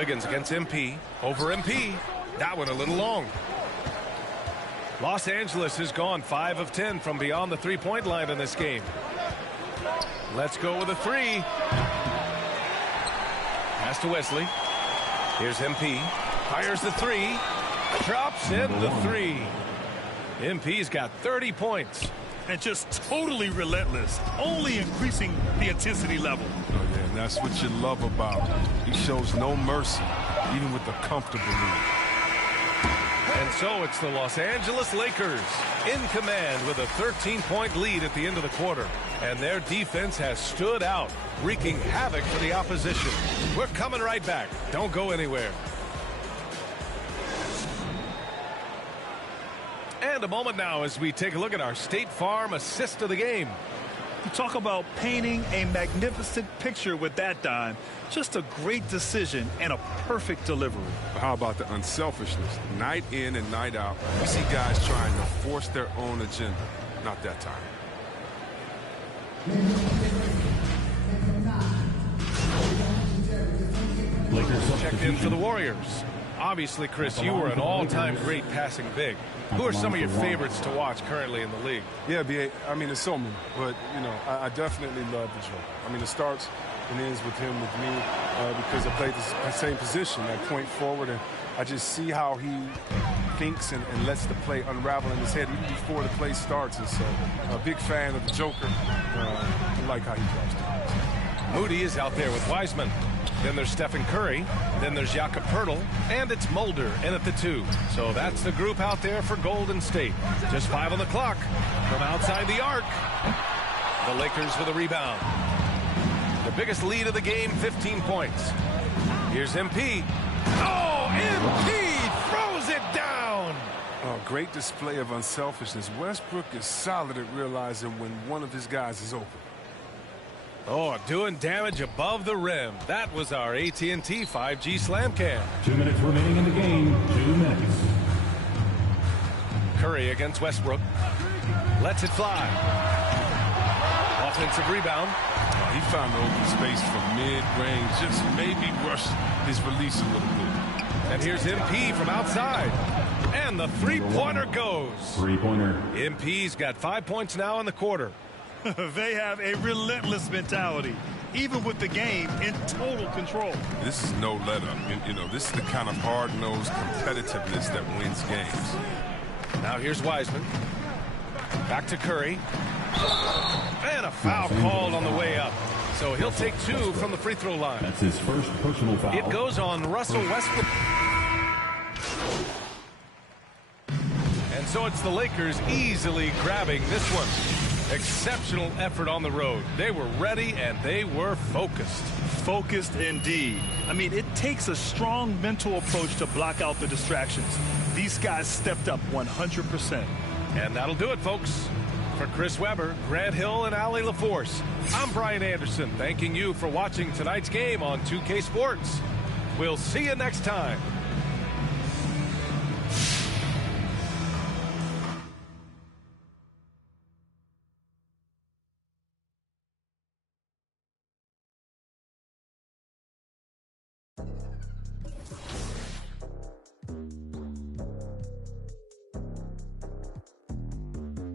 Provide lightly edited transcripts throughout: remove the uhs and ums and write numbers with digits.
Wiggins against MP. Over MP. That one a little long. Los Angeles has gone 5 of 10 from beyond the three-point line in this game. Let's go with a three. Pass to Wesley. Here's MP. Fires the three. Drops in the three. MP's got 30 points. And just totally relentless, only increasing the intensity level. Oh, yeah, and that's what you love about him. He shows no mercy, even with a comfortable lead. And so it's the Los Angeles Lakers in command with a 13-point lead at the end of the quarter. And their defense has stood out, wreaking havoc for the opposition. We're coming right back. Don't go anywhere. And a moment now as we take a look at our State Farm assist of the game. You talk about painting a magnificent picture with that dime. Just a great decision and a perfect delivery. How about the unselfishness? Night in and night out, we see guys trying to force their own agenda. Not that time. Checked in for the Warriors. Obviously, Chris, you were an all-time great passing big. Who are some of your favorites to watch currently in the league? Yeah, B.A., I mean, there's so many, but, you know, I definitely love the Joker. I mean, it starts and ends with him, with me, because I played the same position, that point forward, and I just see how he thinks and lets the play unravel in his head even before the play starts. And so, a big fan of the Joker. I like how he drops the ball. Moody is out there with Wiseman. Then there's Stephen Curry. Then there's Jakob Poeltl. And it's Mulder in at the 2. So that's the group out there for Golden State. Just 5 on the clock from outside the arc. The Lakers with a rebound. The biggest lead of the game, 15 points. Here's MP. Oh, MP throws it down. Oh, great display of unselfishness. Westbrook is solid at realizing when one of his guys is open. Oh, doing damage above the rim. That was our AT&T 5G Slam Cam. 2 minutes remaining in the game. 2 minutes. Curry against Westbrook. Lets it fly. Offensive rebound. Oh, he found the open space from mid-range. Just maybe rush his release a little bit. And here's MP from outside. And the three-pointer goes. Three-pointer. MP's got 5 points now in the quarter. They have a relentless mentality, even with the game in total control. This is no let-up. You know, this is the kind of hard-nosed competitiveness that wins games. Now here's Wiseman. Back to Curry. And a foul called on the way up. So he'll take 2 from the free throw line. That's his first personal foul. It goes on Russell Westbrook. And so it's the Lakers easily grabbing this one. Exceptional effort on the road. They were ready and they were focused. Focused indeed. I mean, it takes a strong mental approach to block out the distractions. These guys stepped up 100%. And that'll do it, folks. For Chris Webber, Grant Hill, and Allie LaForce, I'm Brian Anderson, thanking you for watching tonight's game on 2K Sports. We'll see you next time.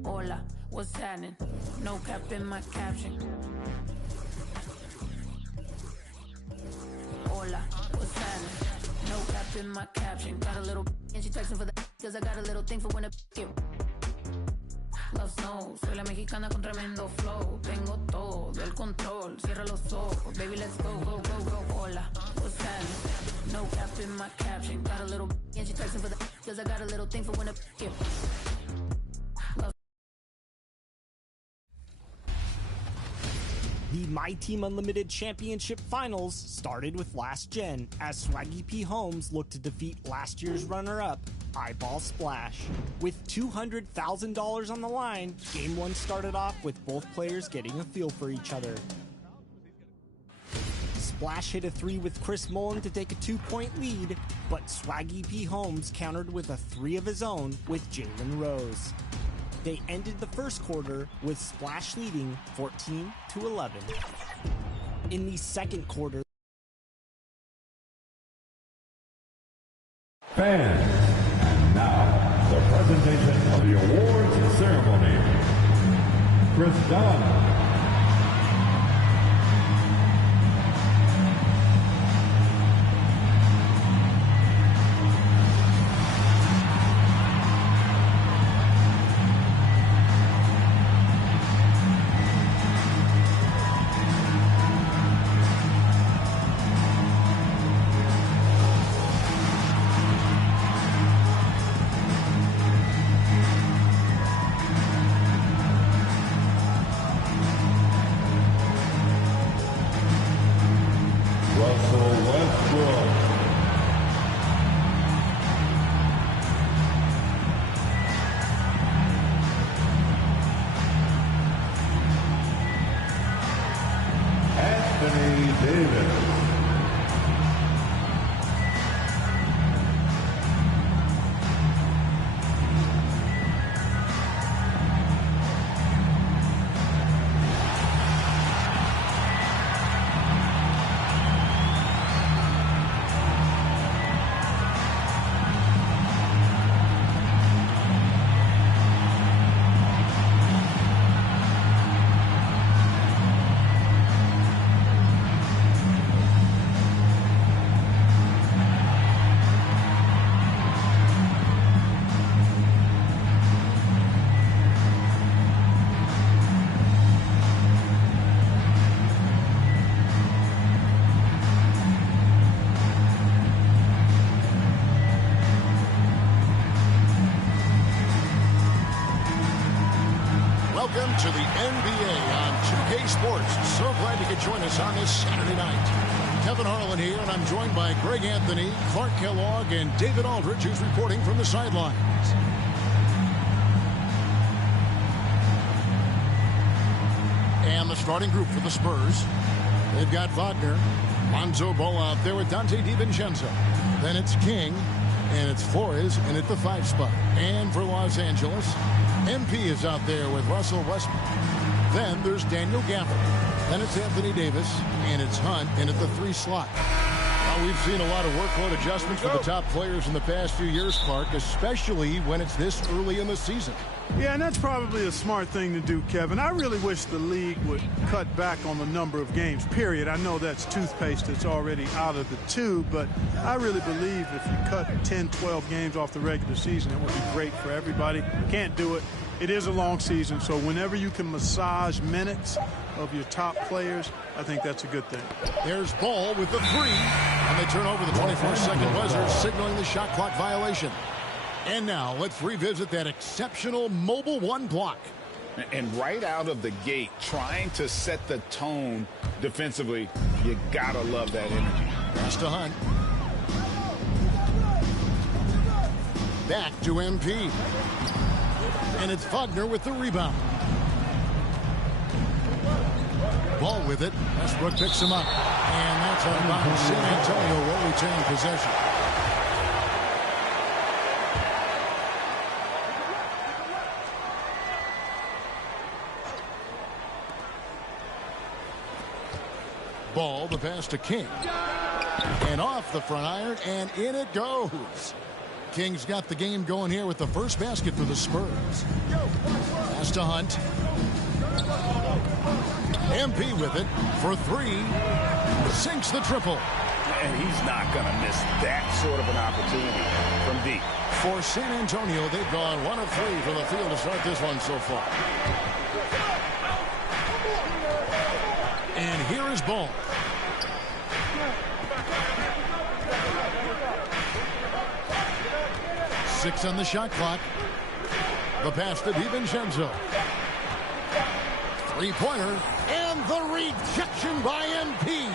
Hola, what's happening? No cap in my caption. Hola, what's happening? No cap in my caption. Got a little and she texting for the cause I got a little thing for when a get. Love snow, soy la mexicana con tremendo flow. Tengo todo el control, cierra los ojos. Baby, let's go, go, go, go. Hola, what's happening? No cap in my caption. Got a little and she texting for the cause I got a little thing for when a get. The My Team Unlimited Championship Finals started with Last Gen as Swaggy P. Holmes looked to defeat last year's runner-up, Eyeball Splash. With $200,000 on the line, Game 1 started off with both players getting a feel for each other. Splash hit a 3 with Chris Mullen to take a 2-point lead, but Swaggy P. Holmes countered with a 3 of his own with Jalen Rose. They ended the first quarter with Splash leading 14-11. In the second quarter, Fans, and now the presentation of the awards ceremony. Chris Dunn. Welcome to the NBA on 2K Sports. So glad you could join us on this Saturday night. Kevin Harlan here, and I'm joined by Greg Anthony, Clark Kellogg, and David Aldridge, who's reporting from the sidelines. And the starting group for the Spurs. They've got Wagner, Lonzo Ball out there with Dante DiVincenzo. Then it's King, and it's Flores, and at the 5 spot. And for Los Angeles, MP is out there with Russell Westbrook. Then there's Daniel Gafford. Then it's Anthony Davis, and it's Hunt in at the 3 slot. Now, we've seen a lot of workload adjustments for the top players in the past few years, Clark, especially when it's this early in the season. Yeah, and that's probably a smart thing to do, Kevin. I really wish the league would cut back on the number of games, period. I know that's toothpaste that's already out of the tube, but I really believe if you cut 10, 12 games off the regular season, it would be great for everybody. Can't do it. It is a long season, so whenever you can massage minutes of your top players, I think that's a good thing. There's Ball with the 3, and they turn over the 24-second buzzer, signaling the shot clock violation. And now let's revisit that exceptional mobile 1 block. And right out of the gate, trying to set the tone defensively, you gotta love that energy. Pass to Hunt. Back to MP. And it's Wagner with the rebound. Ball with it. Westbrook picks him up. And that's on bounds. San Antonio will retain possession. Ball, the pass to King. And off the front iron, and in it goes. King's got the game going here with the first basket for the Spurs. Pass to Hunt. MP with it for 3. Sinks the triple. And he's not going to miss that sort of an opportunity from deep. For San Antonio, they've gone 1 of 3 from the field to start this one so far. And here is Ball. Six on the shot clock. The pass to DiVincenzo. 3-pointer. And the rejection by MP.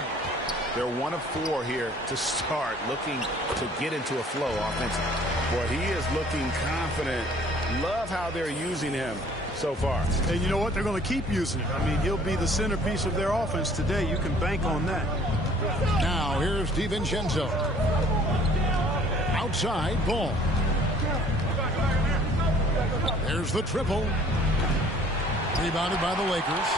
They're 1 of 4 here to start, looking to get into a flow offensively. Boy, he is looking confident. Love how they're using him so far. And you know what? They're going to keep using it. I mean, he'll be the centerpiece of their offense today. You can bank on that. Now, here's DiVincenzo. Outside, Ball. There's the triple. Rebounded by the Lakers.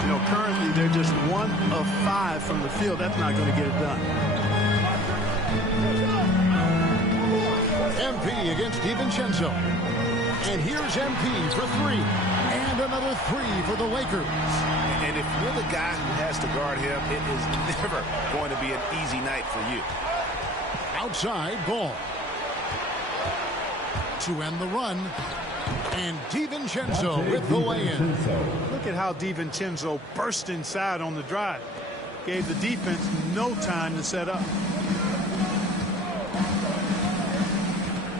You know, currently they're just 1 of 5 from the field. That's not going to get it done. MP against DiVincenzo. And here's MP for three. And another three for the Lakers. And if you're the guy who has to guard him, it is never going to be an easy night for you. Outside ball. To end the run. And DiVincenzo with the lay-in. Look at how DiVincenzo burst inside on the drive. Gave the defense no time to set up.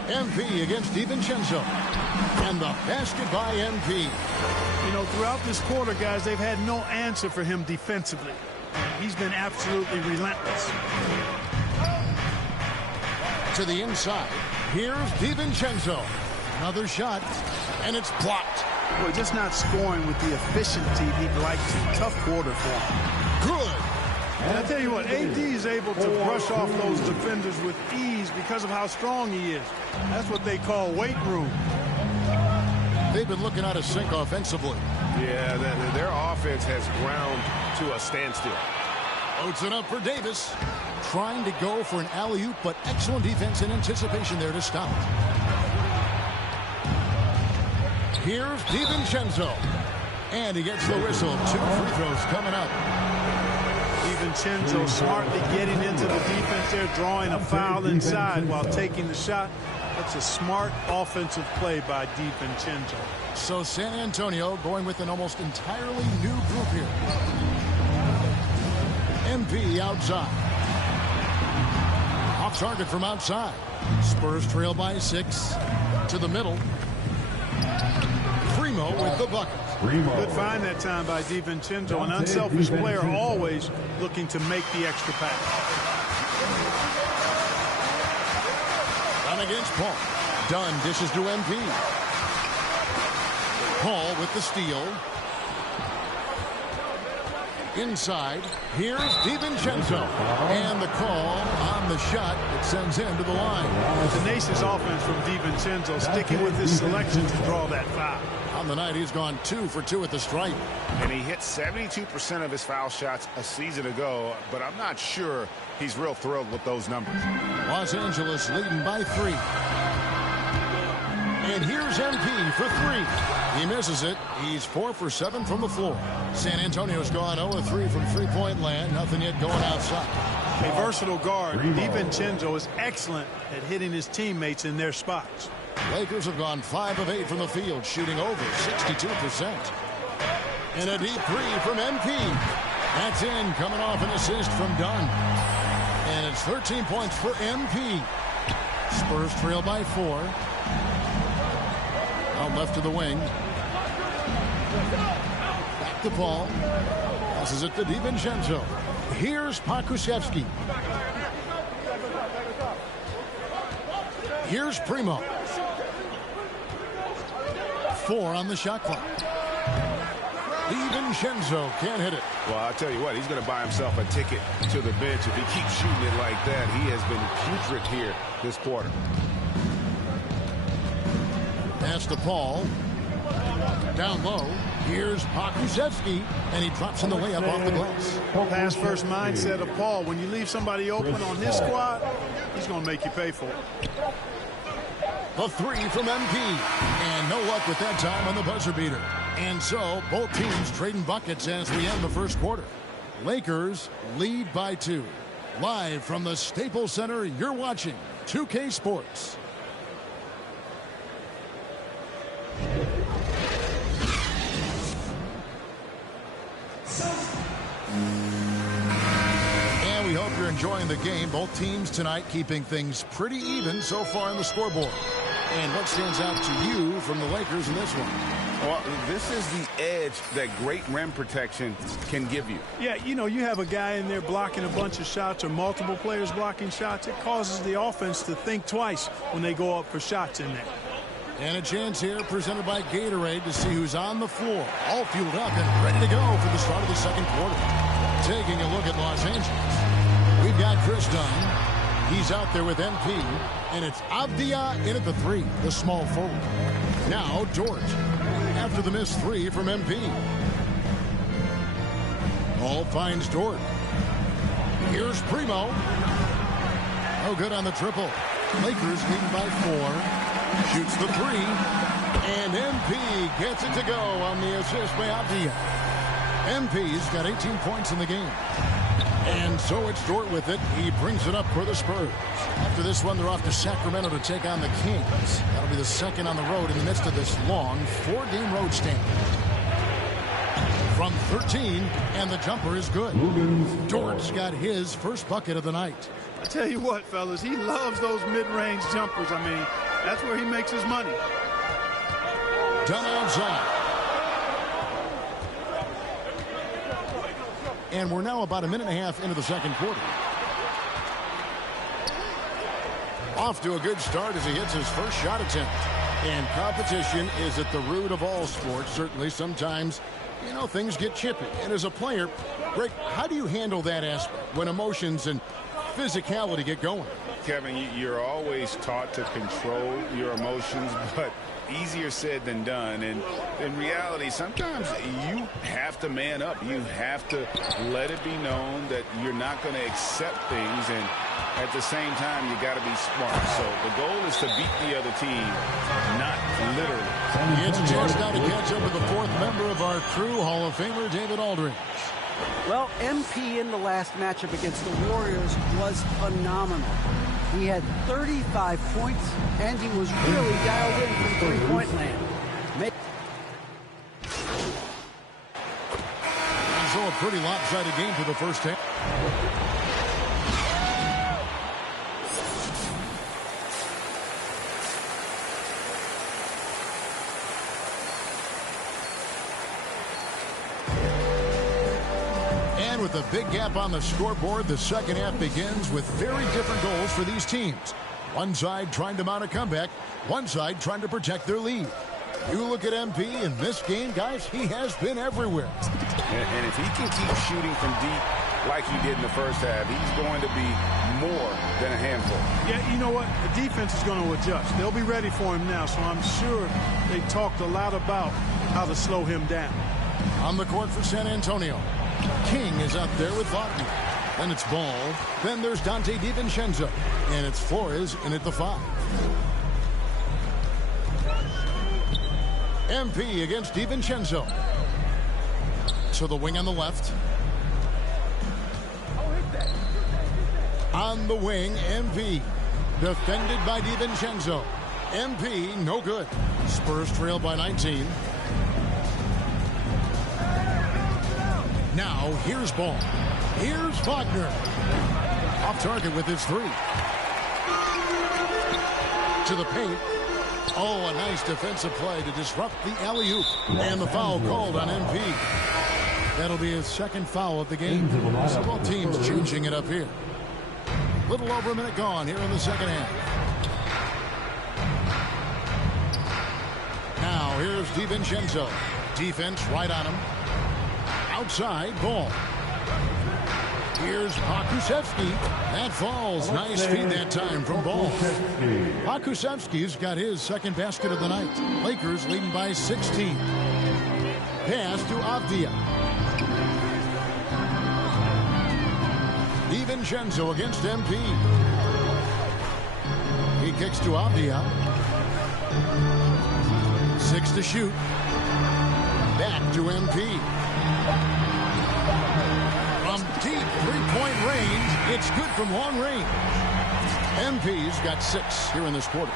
MP against DiVincenzo. And the basket by MP. You know, throughout this quarter, guys, they've had no answer for him defensively. He's been absolutely relentless. To the inside. Here's DiVincenzo. Another shot, and it's blocked. Boy, just not scoring with the efficiency he'd like to. Tough quarter for him. Good. And I tell you what, AD is able to brush off those defenders with ease because of how strong he is. That's what they call weight room. They've been looking out of sync offensively. Yeah, their offense has ground to a standstill. Loads it up for Davis. Trying to go for an alley-oop, but excellent defense and anticipation there to stop it. Here's DiVincenzo. And he gets the whistle. 2 free throws coming up. DiVincenzo smartly getting into the defense there, drawing a foul inside while taking the shot. That's a smart offensive play by DiVincenzo. So San Antonio going with an almost entirely new group here. MP outside. Off target from outside. Spurs trail by 6. To the middle. Primo with the bucket. Good find that time by DiVincenzo. An unselfish player always looking to make the extra pass. Down against Paul. Dunn dishes to MP. Paul with the steal. Inside. Here's DiVincenzo. And the call on the shot that sends him to the line. A tenacious offense from DiVincenzo, sticking with his selection to draw that foul. On the night, he's gone 2 for 2 at the stripe. And he hit 72% of his foul shots a season ago, but I'm not sure he's real thrilled with those numbers. Los Angeles leading by 3. And here's MP for 3. He misses it. He's 4 for 7 from the floor. San Antonio's gone 0 of 3 from three-point land. Nothing yet going outside. A versatile guard. DiVincenzo is excellent at hitting his teammates in their spots. Lakers have gone 5 of 8 from the field, shooting over 62%. And a deep 3 from MP. That's in, coming off an assist from Dunn. And it's 13 points for MP. Spurs trail by 4. Out left to the wing. Back to Paul. Passes it to DiVincenzo. Here's Pokusevski. Here's Primo. 4 on the shot clock. DiVincenzo can't hit it. Well, I'll tell you what, he's going to buy himself a ticket to the bench if he keeps shooting it like that. He has been putrid here this quarter. Pass to Paul. Down low. Here's Pokusevski, and he drops in the layup off the glass. Pass first mindset of Paul. When you leave somebody open on his squad, he's going to make you pay for it. The 3 from MP. And no luck with that time on the buzzer beater. And so, both teams trading buckets as we end the first quarter. Lakers lead by 2. Live from the Staples Center, you're watching 2K Sports. And we hope you're enjoying the game. Both teams tonight keeping things pretty even so far on the scoreboard. And what stands out to you from the Lakers in this one? Well, this is the edge that great rim protection can give you. Yeah, you know, you have a guy in there blocking a bunch of shots or multiple players blocking shots. It causes the offense to think twice when they go up for shots in there. And a chance here presented by Gatorade to see who's on the floor. All fueled up and ready to go for the start of the second quarter. Taking a look at Los Angeles. We've got Chris Dunn. He's out there with MP. And it's Avdia in at the 3, the small forward. Now George. After the missed 3 from MP. Ball finds Dort. Here's Primo. No good on the triple. Lakers leading by 4. Shoots the 3. And MP gets it to go on the assist by Avdia. MP's got 18 points in the game. And so it's Dort with it. He brings it up for the Spurs. After this one, they're off to Sacramento to take on the Kings. That'll be the second on the road in the midst of this long 4-game road stand. From 13, and the jumper is good. Dort's got his first bucket of the night. I tell you what, fellas, he loves those mid-range jumpers. I mean, that's where he makes his money. Done outside. And we're now about a minute and a half into the second quarter. Off to a good start as he hits his first shot attempt. And competition is at the root of all sports. Certainly sometimes, you know, things get chippy. And as a player, Greg, how do you handle that aspect when emotions and physicality get going? Kevin, you're always taught to control your emotions, but easier said than done. And in reality, sometimes you have to man up. You have to let it be known that you're not going to accept things, and at the same time, you got to be smart. So the goal is to beat the other team, not literally. It's a chance now to catch up with the fourth member of our crew, Hall of Famer David Aldridge. Well, MP in the last matchup against the Warriors was phenomenal. He had 35 points, and he was really dialed in from three-point land. And so a pretty lopsided game for the first half. With a big gap on the scoreboard, the second half begins with very different goals for these teams. One side trying to mount a comeback, one side trying to protect their lead. You look at MP in this game, guys, he has been everywhere. And if he can keep shooting from deep like he did in the first half, he's going to be more than a handful. Yeah, you know what? The defense is going to adjust. They'll be ready for him now, so I'm sure they talked a lot about how to slow him down. On the court for San Antonio, King is up there with Wagner. Then it's Ball. Then there's Dante DiVincenzo. And it's Flores in at the 5. MP against DiVincenzo. To the wing on the left. On the wing, MP. Defended by DiVincenzo. MP, no good. Spurs trail by 19. Now, here's Ball. Here's Wagner. Off target with his 3. To the paint. Oh, a nice defensive play to disrupt the alley-oop. And the foul called on MP. That'll be his second foul of the game. So both teams changing it up here. Little over a minute gone here in the second half. Now, here's DiVincenzo. Defense right on him. Outside, Ball. Here's Pokusevski. That falls. Nice feed that time from Ball. Pokusevski's got his second basket of the night. Lakers leading by 16. Pass to Avdia. DiVincenzo against MP. He kicks to Avdia. 6 to shoot. Back to MP. From deep three-point range, it's good from long range. MP's got 6 here in this quarter.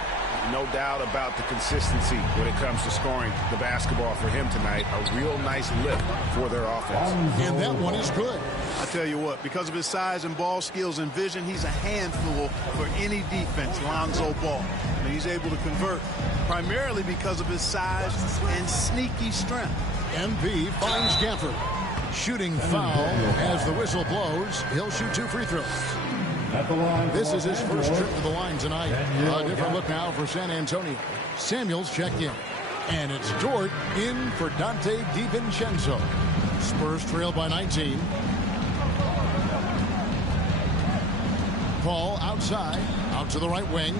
No doubt about the consistency when it comes to scoring the basketball for him tonight. A real nice lift for their offense. And that one is good. I tell you what, because of his size and ball skills and vision, he's a handful for any defense, Lonzo Ball. And he's able to convert primarily because of his size and sneaky strength. MP finds Gafford. Shooting foul as the whistle blows. He'll shoot 2 free throws. This is his first trip to the line tonight. A different look now for San Antonio. Samuels checked in. And it's Dort in for Dante DiVincenzo. Spurs trail by 19. Ball outside. Out to the right wing.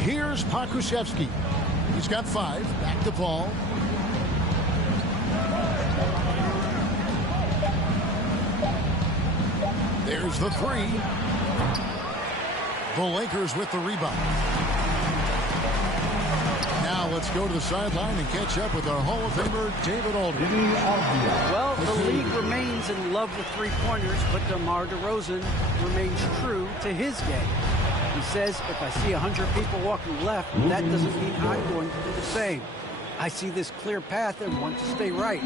Here's Pokusevski. He's got 5. Back to Paul. Here's the three. The Lakers with the rebound. Now let's go to the sideline and catch up with our Hall of Famer, David Aldridge. Well, the league remains in love with three-pointers, but DeMar DeRozan remains true to his game. He says, if I see 100 people walking left, that doesn't mean I'm going to do the same. I see this clear path and want to stay right.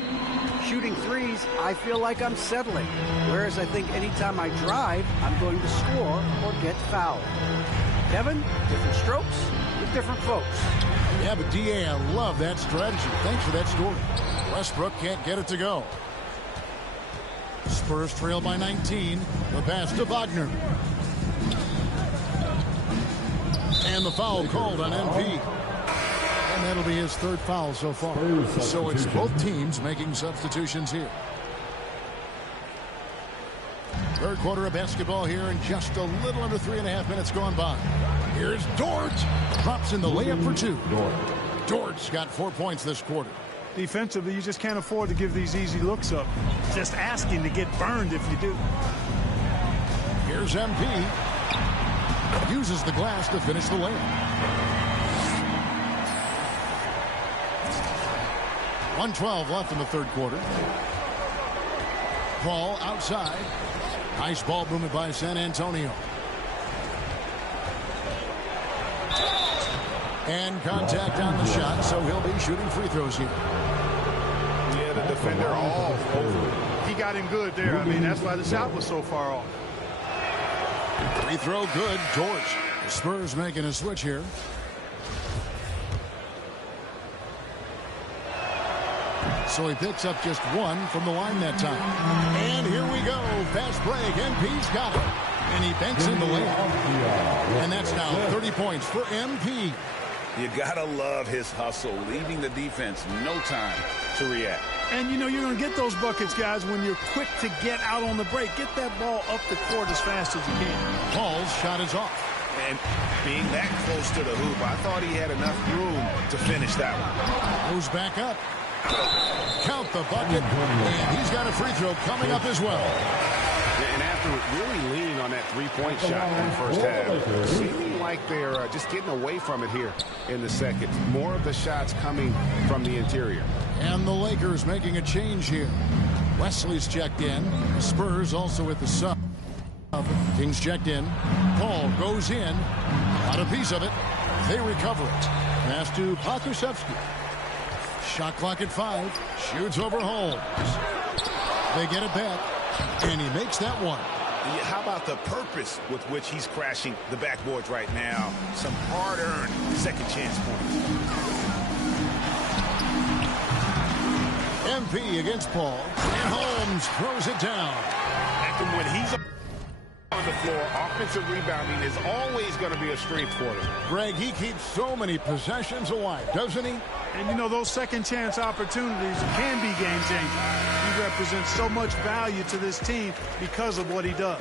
Shooting threes, I feel like I'm settling. Whereas I think anytime I drive, I'm going to score or get fouled. Kevin, different strokes with different folks. Yeah, but D.A., I love that strategy. Thanks for that story. Westbrook can't get it to go. Spurs trail by 19. The pass to Wagner. And the foul called on MP. And that'll be his third foul so far. So it's both teams making substitutions here. Third quarter of basketball here, and just a little under 3.5 minutes gone by. Here's Dort. Drops in the layup for two. Dort's got 4 points this quarter. Defensively, you just can't afford to give these easy looks up. Just asking to get burned if you do. Here's MP. Uses the glass to finish the layup. 1:12 left in the third quarter. Paul outside. Nice ball movement by San Antonio. And contact on the shot, so he'll be shooting free throws here. Yeah, the defender all over. He got him good there. I mean, that's why the shot was so far off. Free throw good. George. The Spurs making a switch here. So he picks up just one from the line that time. And here we go. Fast break. MP's got it. And he banks in the layup. And that's now 30 points for MP. You gotta love his hustle, leaving the defense no time to react. And you know you're going to get those buckets, guys, when you're quick to get out on the break. Get that ball up the court as fast as you can. Paul's shot is off. And being that close to the hoop, I thought he had enough room to finish that one. Goes back up. Count the bucket. And he's got a free throw coming up as well. And after really leaning on that three-point shot in the first half, seeming like they're just getting away from it here in the second. More of the shots coming from the interior. And the Lakers making a change here. Wesley's checked in. Spurs also with the sub. Kings checked in. Paul goes in. Got a piece of it. They recover it. Pass to Pokusevski. Shot clock at 5. Shoots over Holmes. They get it back. And he makes that one. How about the purpose with which he's crashing the backboards right now? Some hard-earned second chance points. MP against Paul. And Holmes throws it down. And when he's on the floor, offensive rebounding is always going to be a strength for him. Greg, he keeps so many possessions alive, doesn't he? And you know, those second chance opportunities can be game changing. He represents so much value to this team because of what he does.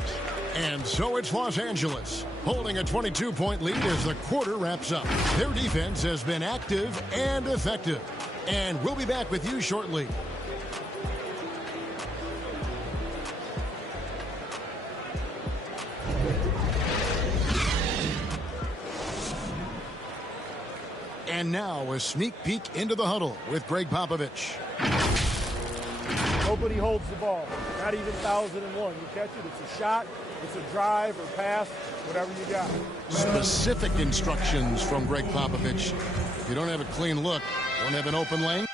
And so it's Los Angeles, holding a 22-point lead as the quarter wraps up. Their defense has been active and effective. And we'll be back with you shortly. And now a sneak peek into the huddle with Greg Popovich. Nobody holds the ball, not even 1001. You catch it, it's a shot, it's a drive or pass, whatever you got. Specific instructions from Greg Popovich. If you don't have a clean look, don't have an open lane.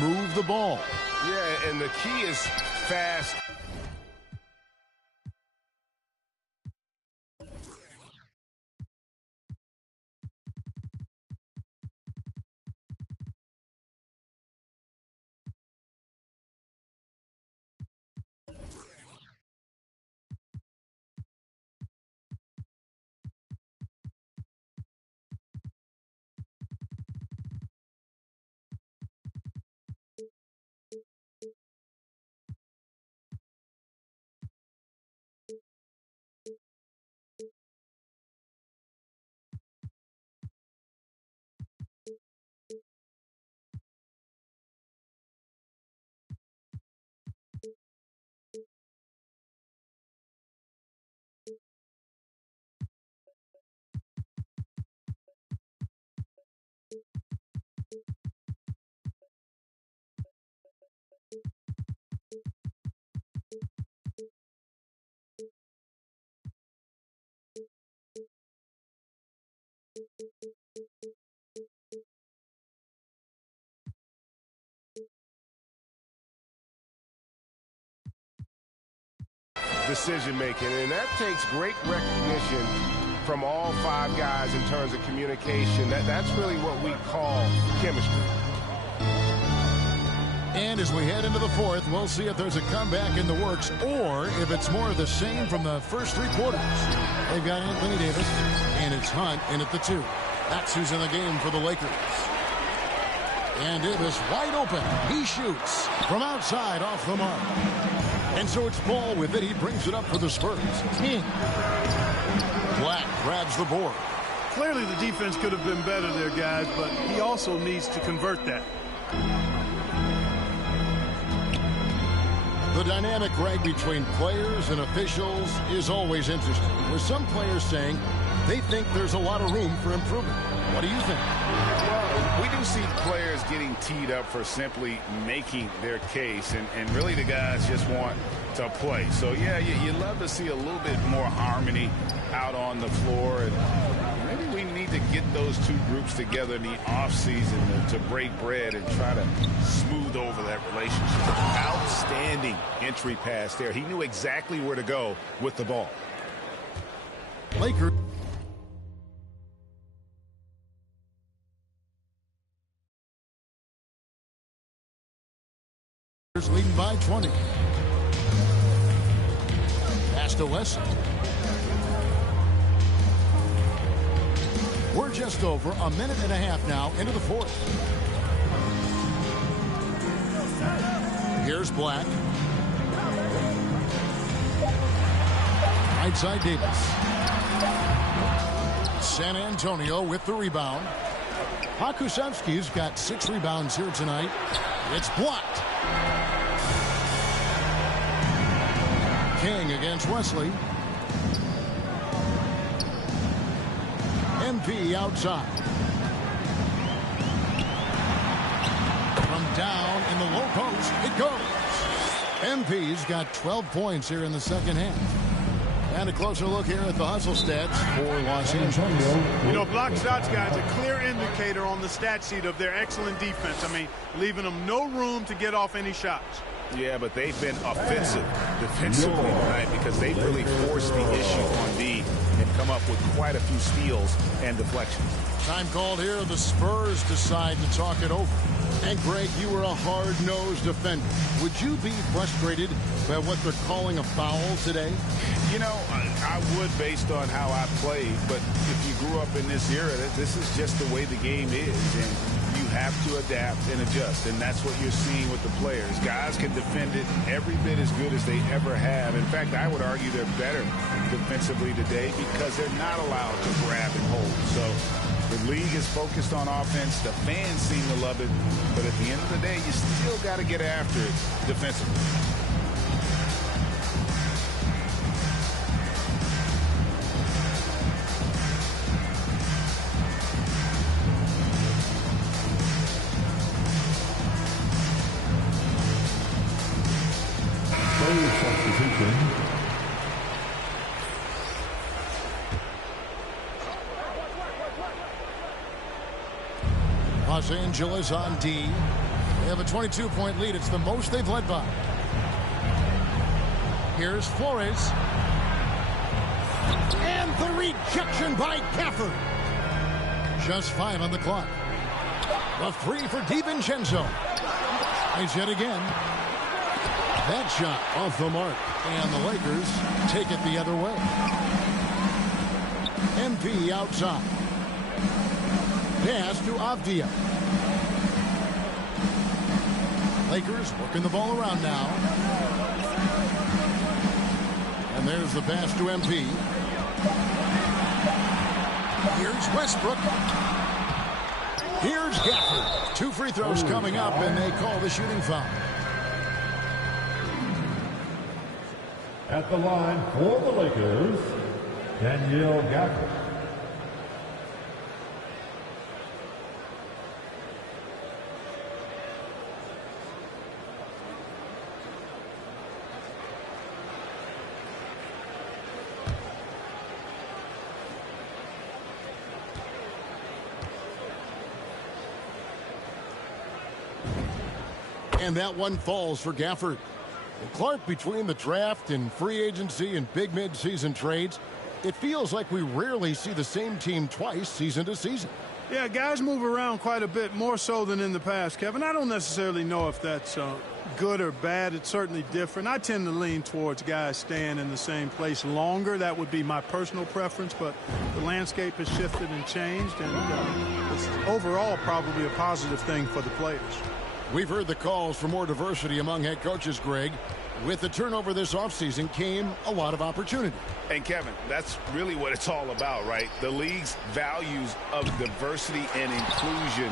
Move the ball. Yeah, and the key is fast. decision-making, and that takes great recognition from all 5 guys in terms of communication. That's really what we call chemistry. And as we head into the 4th, we'll see if there's a comeback in the works or if it's more of the same from the first 3 quarters. They've got Anthony Davis, and it's Hunt in at the 2. That's who's in the game for the Lakers. And Davis wide open. He shoots from outside off the mark. And so it's Ball with it. He brings it up for the Spurs. Black grabs the board. Clearly the defense could have been better there, guys, but he also needs to convert that. The dynamic right between players and officials is always interesting, with some players saying they think there's a lot of room for improvement. What do you think? Well, we do see players getting teed up for simply making their case, and really the guys just want to play. So, yeah, you love to see a little bit more harmony out on the floor, and maybe we need to get those 2 groups together in the offseason to break bread and try to smooth over that relationship. Outstanding entry pass there. He knew exactly where to go with the ball. Lakers leading by 20. Pass to Wesley. We're just over a minute and a half now into the 4th. Here's Black. Right side Davis. San Antonio with the rebound. Hakusevsky's got 6 rebounds here tonight. It's blocked. King against Wesley. MP outside. From down in the low post, it goes. MP's got 12 points here in the second half. And a closer look here at the hustle stats for Los Angeles. You know, block shots, guys, a clear indicator on the stat sheet of their excellent defense. I mean, leaving them no room to get off any shots. Yeah, but they've been offensive defensively tonight because they've really forced the issue on D and come up with quite a few steals and deflections. Time called here. The Spurs decide to talk it over. And, Greg, you were a hard-nosed defender. Would you be frustrated by what they're calling a foul today? You know, I would based on how I played, but if you grew up in this era, this is just the way the game is, and you have to adapt and adjust, and that's what you're seeing with the players. Guys can defend it every bit as good as they ever have. In fact, I would argue they're better defensively today because they're not allowed to grab and hold. So the league is focused on offense. The fans seem to love it, but at the end of the day, you still got to get after it defensively. Substitution. Los Angeles on D. They have a 22-point lead. It's the most they've led by. Here's Flores. And the rejection by Gafford. Just 5 on the clock. A 3 for DiVincenzo. He's yet again. That shot off the mark. And the Lakers take it the other way. MP outside. Pass to Avdia. Lakers working the ball around now. And there's the pass to MP. Here's Westbrook. Here's Gafford. 2 free throws coming up, and they call the shooting foul. At the line for the Lakers, Daniel Gafford. And that one falls for Gafford. Clark, between the draft and free agency and big mid-season trades, it feels like we rarely see the same team twice season to season. Yeah, guys move around quite a bit, more so than in the past, Kevin. I don't necessarily know if that's good or bad. It's certainly different. I tend to lean towards guys staying in the same place longer. That would be my personal preference, but the landscape has shifted and changed, and it's overall probably a positive thing for the players. We've heard the calls for more diversity among head coaches, Greg. With the turnover this offseason came a lot of opportunity. And Kevin, that's really what it's all about, right? The league's values of diversity and inclusion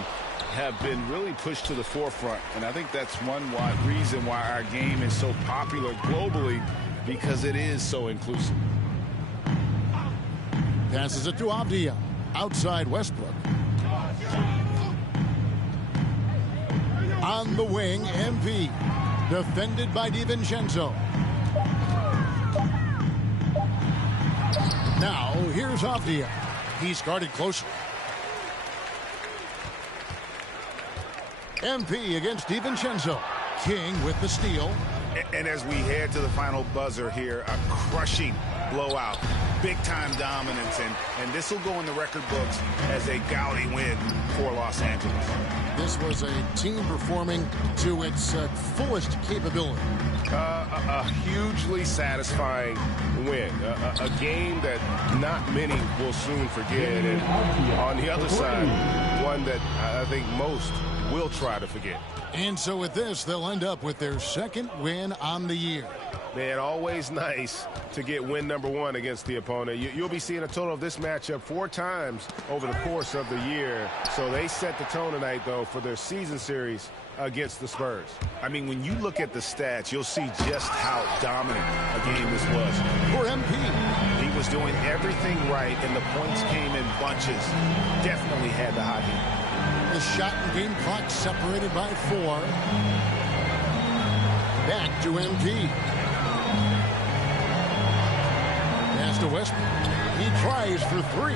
have been really pushed to the forefront. And I think that's one reason why our game is so popular globally, because it is so inclusive. Passes it to Avdia. Outside Westbrook. On the wing, MP. Defended by DiVincenzo. Now, here's Avdia. He's guarded closely. MP against DiVincenzo. King with the steal. And as we head to the final buzzer here, a crushing blowout, big-time dominance, and this will go in the record books as a gaudy win for Los Angeles. This was a team performing to its fullest capability. A hugely satisfying win. A game that not many will soon forget. And on the other side, one that I think most will try to forget. And so with this, they'll end up with their second win on the year. Man, always nice to get win number one against the opponent. You'll be seeing a total of this matchup 4 times over the course of the year. So they set the tone tonight, though, for their season series against the Spurs. I mean, when you look at the stats, you'll see just how dominant a game this was. For MP. He was doing everything right, and the points came in bunches. Definitely had the hot hand. The shot and game clock separated by 4. Back to MP. Pass to Westbrook. He tries for 3.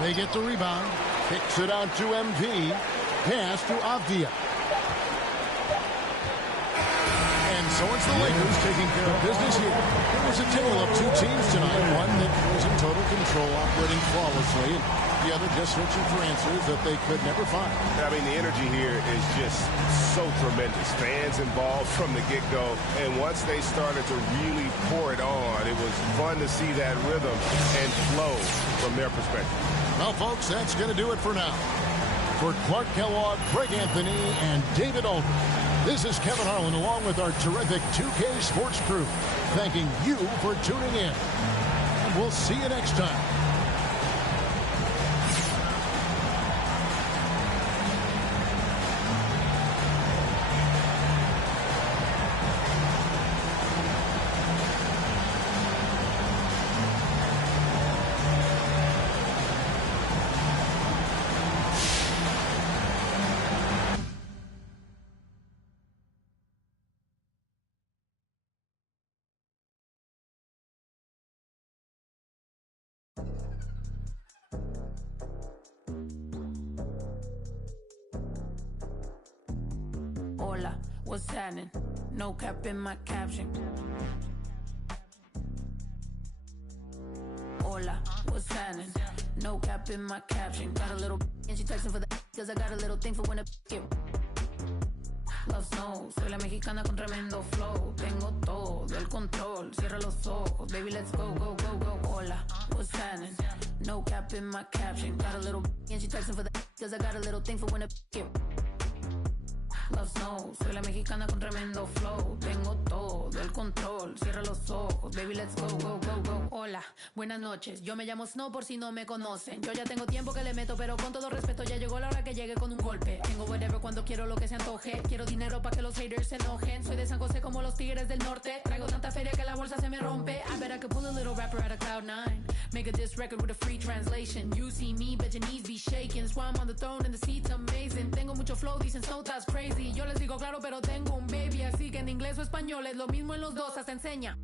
They get the rebound. Kicks it out to MP. Pass to Avdia. And so it's the Lakers taking care of business here. It was a tale of 2 teams tonight. One that was in total control, operating flawlessly, and the other just searching for answers that they could never find. I mean, the energy here is just so tremendous. Fans involved from the get-go, and once they started to really pour it on, it was fun to see that rhythm and flow from their perspective. Well, folks, that's going to do it for now. For Clark Kellogg, Greg Anthony, and David Aldridge, this is Kevin Harlan along with our terrific 2K Sports crew, thanking you for tuning in. And we'll see you next time. Hola, what's happening? No cap in my caption. Hola, what's happening? No cap in my caption. Got a little and she texting for the cause I got a little thing for when a get. Love snow, soy la mexicana con tremendo flow. Tengo todo el control, cierra los ojos. Baby, let's go, go, go, go. Hola, what's happening? No cap in my caption. Got a little and she texting for the cause I got a little thing for when a get. Love snow, soy la mexicana con tremendo flow. Tengo todo el control, cierra los ojos. Baby, let's go, go, go, go. Hola, buenas noches. Yo me llamo Snow por si no me conocen. Yo ya tengo tiempo que le meto, pero con todo respeto ya llegó la hora que llegue con un golpe. Tengo whatever cuando quiero lo que se antoje. Quiero dinero para que los haters se enojen. Soy de San José como los tigres del norte. Traigo tanta feria que la bolsa se me rompe. I bet I could pull a little rapper out of Cloud 9. Make a diss record with a free translation. You see me, bet your knees be shaking. That's why I'm on the throne and the seat's amazing. Tengo mucho flow, dicen Snow, that's crazy. Yo les digo claro, pero tengo un baby. Así que en inglés o español es lo mismo en los dos, hasta enseña.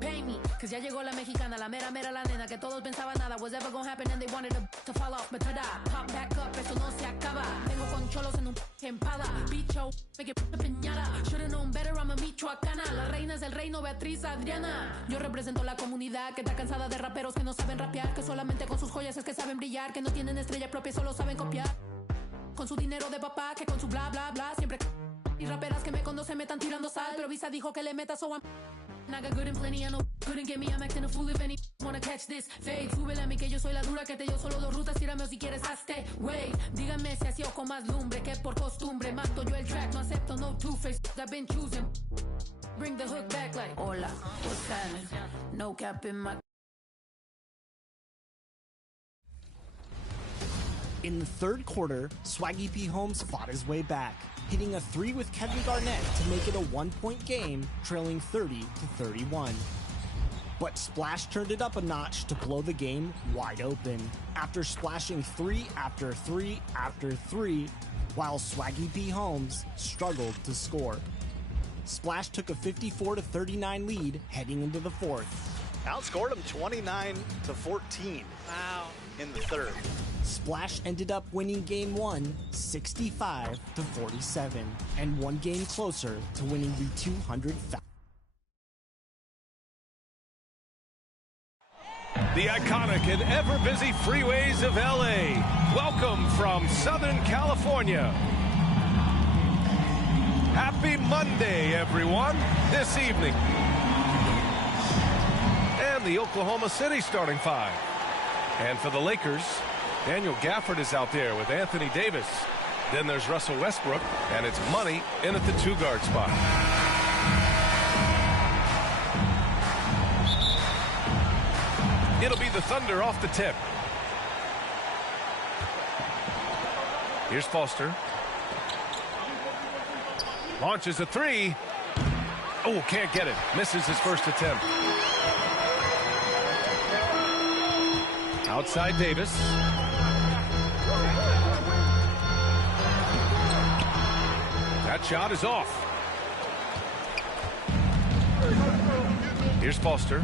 pay me, cause ya llegó la mexicana, la mera la nena, que todos pensaban nada was ever gonna happen and they wanted to fall off, but tada, pop back up, eso no se acaba. Vengo con cholos en un empada, bicho, me que piñada. Should've known better, I'm a michoacana. La reina es el reino, Beatriz Adriana. Yo represento la comunidad que está cansada de raperos que no saben rapear, que solamente con sus joyas es que saben brillar, que no tienen estrella propia, solo saben copiar. Con su dinero de papá, que con su bla bla bla siempre. Y raperas que me conocen me están tirando sal, pero Visa dijo que le meta, so I'm I got good and plenty, I know couldn't get me, I'm acting a fool if any wanna catch this fade. Súbele a mí que yo soy la dura, que te dio solo 2 rutas, tírame o si quieres hazte, wait. Díganme si así o con más lumbre, que por costumbre mato yo el track, no acepto no two-face, I've been choosing. Bring the hook back like, hola, what's happening? No cap in my... In the third quarter, Swaggy P. Holmes fought his way back, hitting a 3 with Kevin Garnett to make it a 1-point game, trailing 30-31. But Splash turned it up a notch to blow the game wide open, after splashing 3 after 3 after 3, while Swaggy P. Holmes struggled to score. Splash took a 54-39 lead heading into the fourth. Outscored him 29-14. Wow. In the third. Splash ended up winning game 1, 65-47, and 1 game closer to winning the $200,000. The iconic and ever-busy freeways of LA. Welcome from Southern California. Happy Monday, everyone, this evening. And the Oklahoma City starting 5. And for the Lakers, Daniel Gafford is out there with Anthony Davis. Then there's Russell Westbrook, and it's Money in at the 2-guard spot. It'll be the Thunder off the tip. Here's Foster. Launches a 3. Oh, can't get it. Misses his first attempt. Outside Davis. That shot is off. Here's Foster.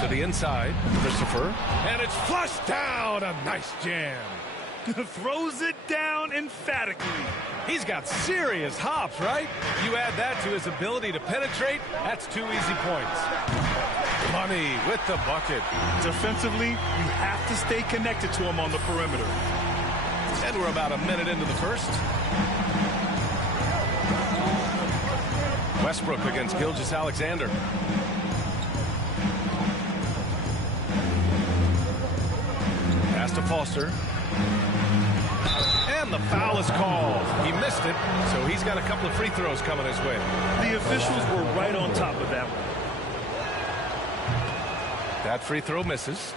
To the inside, Christopher. And it's flushed down. A nice jam. Throws it down emphatically. He's got serious hops, right? You add that to his ability to penetrate, that's 2 easy points. Money with the bucket. Defensively, you have to stay connected to him on the perimeter. And we're about a minute into the first. Westbrook against Gilgeous-Alexander. Pass to Foster. And the foul is called. He missed it, so he's got a couple of free throws coming his way. The officials were right on top of that one. That free throw misses.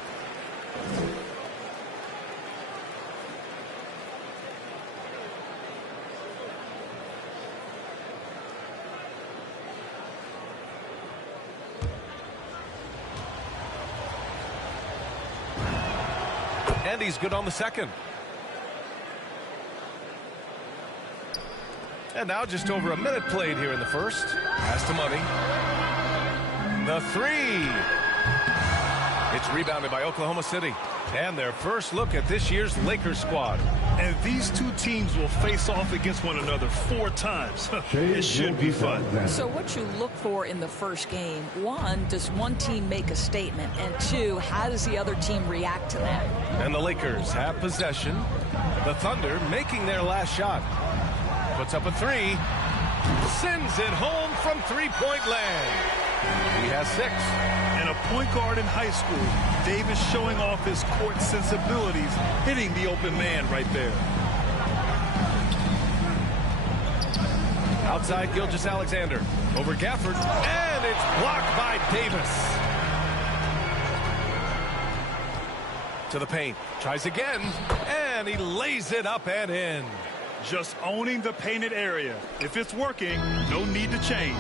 And he's good on the second. And now just over a minute played here in the first. Pass to Money. The 3. It's rebounded by Oklahoma City. And their first look at this year's Lakers squad. And these two teams will face off against one another 4 times. It should be fun. So what you look for in the first game, 1, does one team make a statement? And 2, how does the other team react to that? And the Lakers have possession. The Thunder making their last shot. Puts up a 3. Sends it home from 3-point land. He has 6. And a point guard in high school, Davis showing off his court sensibilities, hitting the open man right there. Outside Gilgeous-Alexander. Over Gafford. And it's blocked by Davis. To the paint. Tries again. And he lays it up and in. Just owning the painted area. If it's working, no need to change.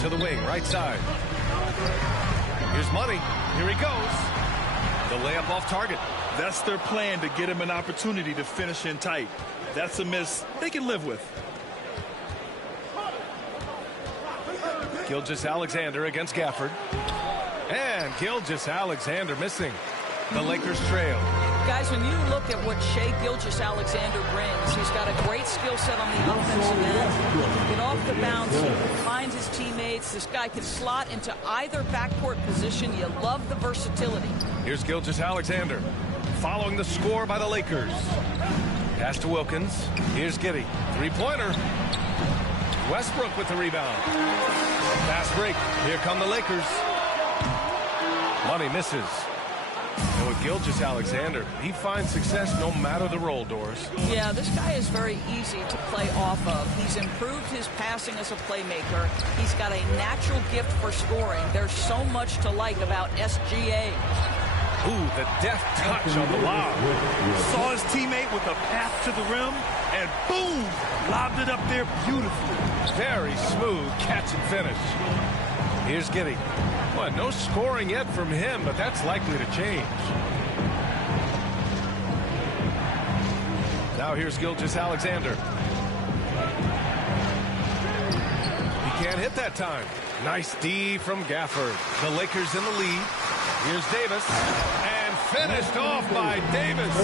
To the wing, right side. Here's Money. Here he goes. The layup off target. That's their plan to get him an opportunity to finish in tight. That's a miss they can live with. Gilgeous-Alexander against Gafford. And Gilgeous-Alexander missing. The Lakers trail. Guys, when you look at what Shai Gilgeous-Alexander brings, he's got a great skill set on the offensive end. He can get off the bounce. He can find his teammates. This guy can slot into either backcourt position. You love the versatility. Here's Gilgeous-Alexander following the score by the Lakers. Pass to Wilkins. Here's Giddey. Three-pointer. Westbrook with the rebound. Fast break. Here come the Lakers. Money misses. And with Gilgeous-Alexander, he finds success no matter the role, Doris. Yeah, this guy is very easy to play off of. He's improved his passing as a playmaker. He's got a natural gift for scoring. There's so much to like about SGA. Ooh, the deft touch on the lob. Saw his teammate with a path to the rim, and boom, lobbed it up there beautifully. Very smooth catch and finish. Here's Giddey. Well, no scoring yet from him, but that's likely to change. Now here's Gilgeous-Alexander. He can't hit that time. Nice D from Gafford. The Lakers in the lead. Here's Davis. And finished off by Davis.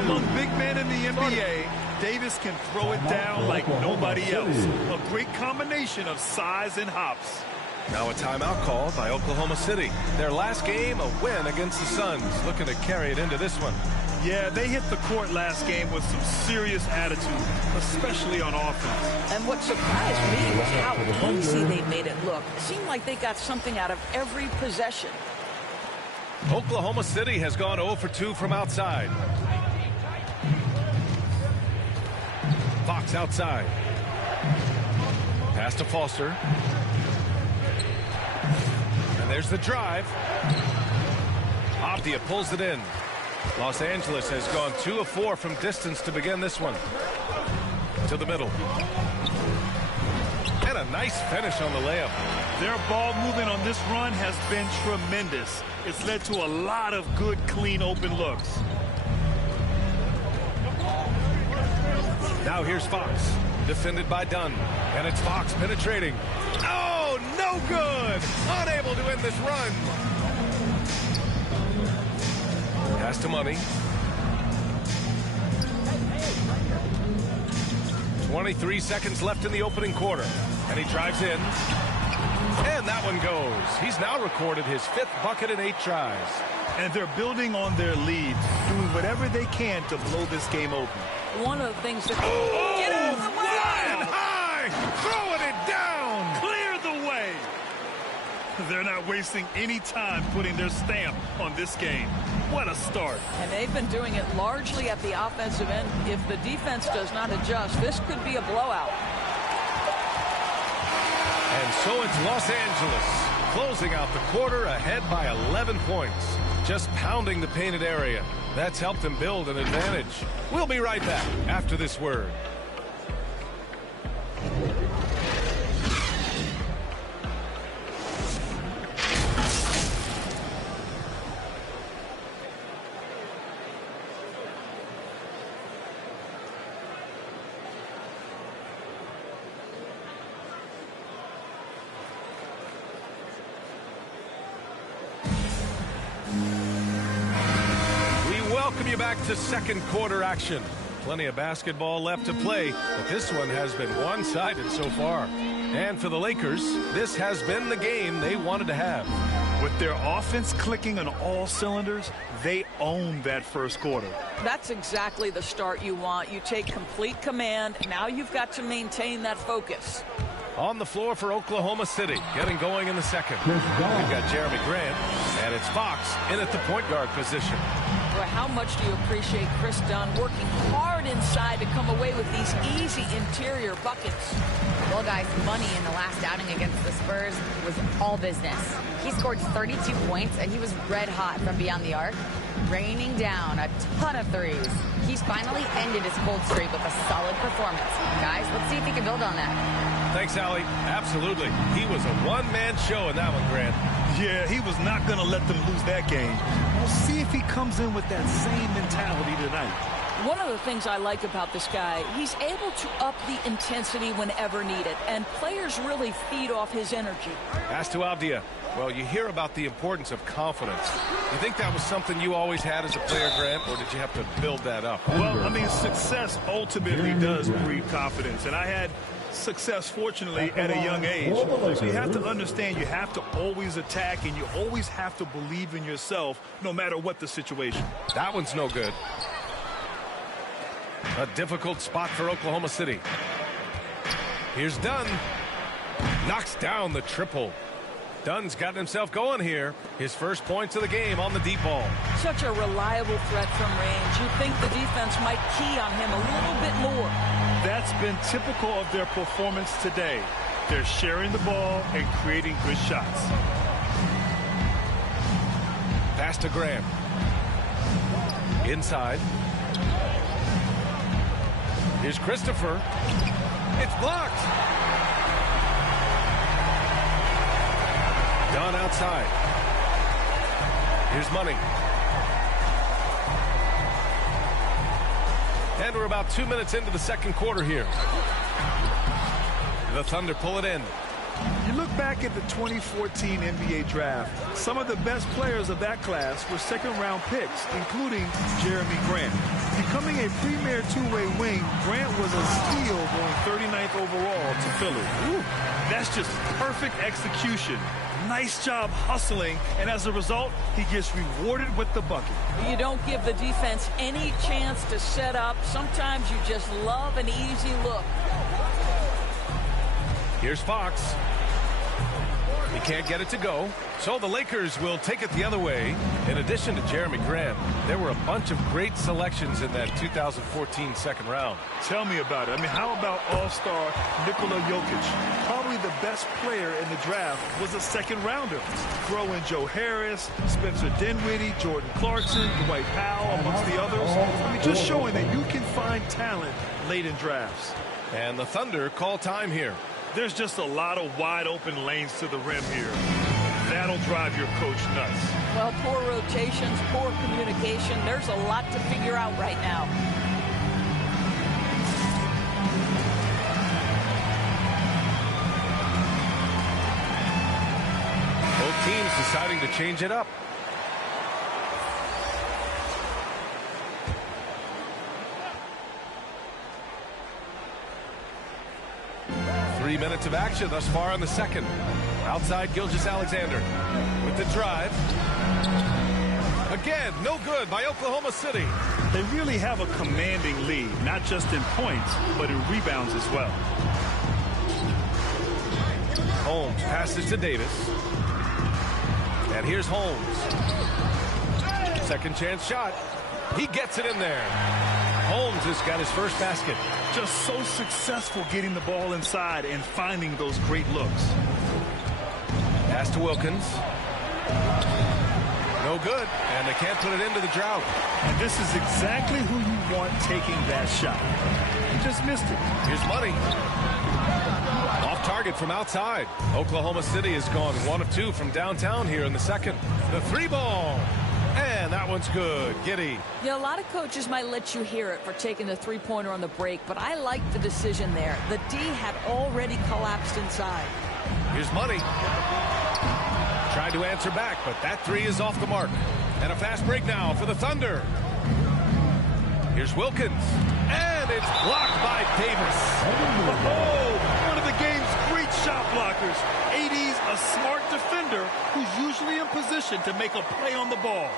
Among big men in the NBA, Davis can throw it down like nobody else. A great combination of size and hops. Now a timeout called by Oklahoma City. Their last game, a win against the Suns. Looking to carry it into this one. Yeah, they hit the court last game with some serious attitude, especially on offense. And what surprised me was how easy they made it look. It seemed like they got something out of every possession. Oklahoma City has gone 0 for 2 from outside. Fox outside. Pass to Foster. And there's the drive. Abdia pulls it in. Los Angeles has gone 2 of 4 from distance to begin this one. To the middle. And a nice finish on the layup. Their ball movement on this run has been tremendous. It's led to a lot of good, clean, open looks. Now here's Fox. Defended by Dunn. And it's Fox penetrating. Oh, no good! Unable to end this run. Pass to Money. 23 seconds left in the opening quarter. And he drives in. And that one goes. He's now recorded his 5th bucket in 8 tries. And they're building on their lead, doing whatever they can to blow this game open. One of the things that... Oh, get out of the way! Flying high! Throwing it down! Clear the way! They're not wasting any time putting their stamp on this game. What a start. And they've been doing it largely at the offensive end. If the defense does not adjust, this could be a blowout. And so it's Los Angeles closing out the quarter ahead by 11 points. Just pounding the painted area. That's helped them build an advantage. We'll be right back after this word. Welcome you back to second quarter action. Plenty of basketball left to play, but this one has been one-sided so far. And for the Lakers, this has been the game they wanted to have. With their offense clicking on all cylinders, they own that first quarter. That's exactly the start you want. You take complete command. Now you've got to maintain that focus. On the floor for Oklahoma City, getting going in the second. We've got Jeremy Grant, and it's Fox in at the point guard position. Well, how much do you appreciate Chris Dunn working hard inside to come away with these easy interior buckets? Well, guys, Money in the last outing against the Spurs was all business. He scored 32 points, and he was red hot from beyond the arc, raining down a ton of threes. He's finally ended his cold streak with a solid performance. Guys, let's see if he can build on that. Thanks, Allie. Absolutely. He was a one-man show in that one, Grant. Yeah, he was not going to let them lose that game. We'll see if he comes in with that same mentality tonight. One of the things I like about this guy, he's able to up the intensity whenever needed, and players really feed off his energy. Pass to Avdia. Well, you hear about the importance of confidence. You think that was something you always had as a player, Grant, or did you have to build that up? Well, I mean, success ultimately does breed confidence, and I had success, fortunately, at a young age. So you have to understand you have to always attack, and you always have to believe in yourself no matter what the situation. That one's no good. A difficult spot for Oklahoma City. Here's Dunn. Knocks down the triple. Dunn's gotten himself going here. His first points of the game on the deep ball. Such a reliable threat from range. You think the defense might key on him a little bit more. That's been typical of their performance today. They're sharing the ball and creating good shots. Pass to Graham. Inside. Here's Christopher. It's blocked. Dunn outside. Here's Money. And we're about 2 minutes into the second quarter here. The Thunder pull it in. You look back at the 2014 NBA draft, some of the best players of that class were second-round picks, including Jeremy Grant. Becoming a premier two-way wing, Grant was a steal going 39th overall to Philly. Ooh, that's just perfect execution. Nice job hustling, and as a result, he gets rewarded with the bucket. You don't give the defense any chance to set up. Sometimes you just love an easy look. Here's Fox. He can't get it to go, so the Lakers will take it the other way. In addition to Jeremy Grant, there were a bunch of great selections in that 2014 second round. Tell me about it. I mean, how about all-star Nikola Jokic? Probably the best player in the draft was a second-rounder. Throw in Joe Harris, Spencer Dinwiddie, Jordan Clarkson, Dwight Powell, amongst the others. I mean, just showing that you can find talent late in drafts. And the Thunder call time here. There's just a lot of wide-open lanes to the rim here. That'll drive your coach nuts. Well, poor rotations, poor communication. There's a lot to figure out right now. Both teams deciding to change it up. Three minutes of action thus far in the second. Outside Gilgeous-Alexander with the drive. Again, no good by Oklahoma City. They really have a commanding lead, not just in points, but in rebounds as well. Holmes passes to Davis. And here's Holmes. Second chance shot. He gets it in there. Holmes has got his first basket. Just so successful getting the ball inside and finding those great looks. Pass to Wilkins. No good, and they can't put it into the drought. And this is exactly who you want taking that shot. He just missed it. Here's Money. Off target from outside. Oklahoma City has gone 1 of 2 from downtown here in the second. The three ball. And that one's good. Giddey. Yeah, a lot of coaches might let you hear it for taking the three-pointer on the break, but I like the decision there. The D had already collapsed inside. Here's Money. Tried to answer back, but that three is off the mark. And a fast break now for the Thunder. Here's Wilkins. And it's blocked by Davis. Oh, one of the game's great shot blockers. AD's a smart defender who's usually in position to make a play on the ball.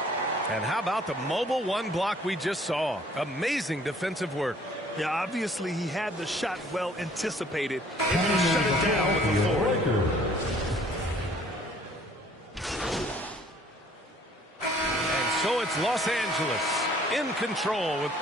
And how about the mobile one block we just saw? Amazing defensive work. Yeah, obviously he had the shot well anticipated and he shut it down with authority. And so it's Los Angeles in control with...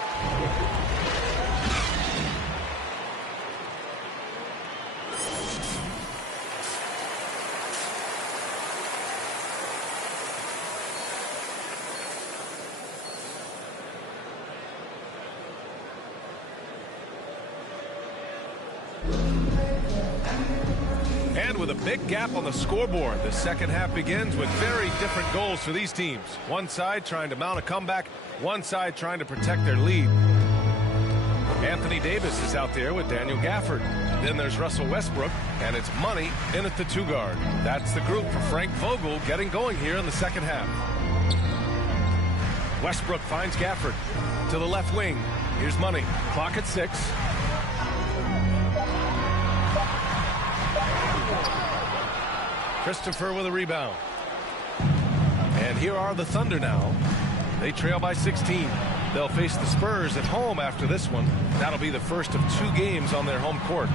And with a big gap on the scoreboard, the second half begins with very different goals for these teams. One side trying to mount a comeback, one side trying to protect their lead. Anthony Davis is out there with Daniel Gafford. Then there's Russell Westbrook, and it's Money in at the 2 guard. That's the group for Frank Vogel getting going here in the second half. Westbrook finds Gafford to the left wing. Here's Money. Clock at 6. Christopher with a rebound. And here are the Thunder now. They trail by 16. They'll face the Spurs at home after this one. That'll be the first of 2 games on their home court.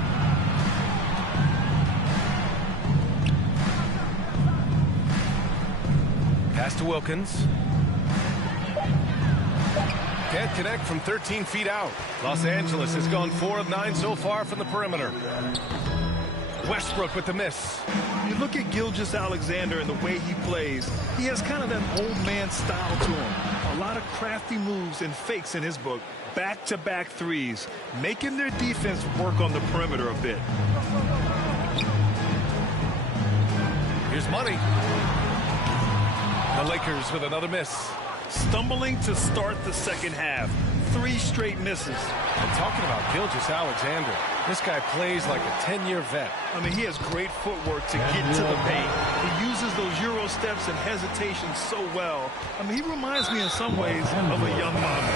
Pass to Wilkins. Can't connect from 13 feet out. Los Angeles has gone 4 of 9 so far from the perimeter. Westbrook with the miss. You look at Gilgeous-Alexander and the way he plays, he has kind of that old man style to him. A lot of crafty moves and fakes in his book. Back-to-back threes, making their defense work on the perimeter a bit. Here's Money. The Lakers with another miss. Stumbling to start the second half. 3 straight misses. And talking about Gilgeous-Alexander, this guy plays like a 10-year vet. I mean, he has great footwork to get to the paint. He uses those Euro steps and hesitation so well. I mean, he reminds me in some ways of a young Mamba.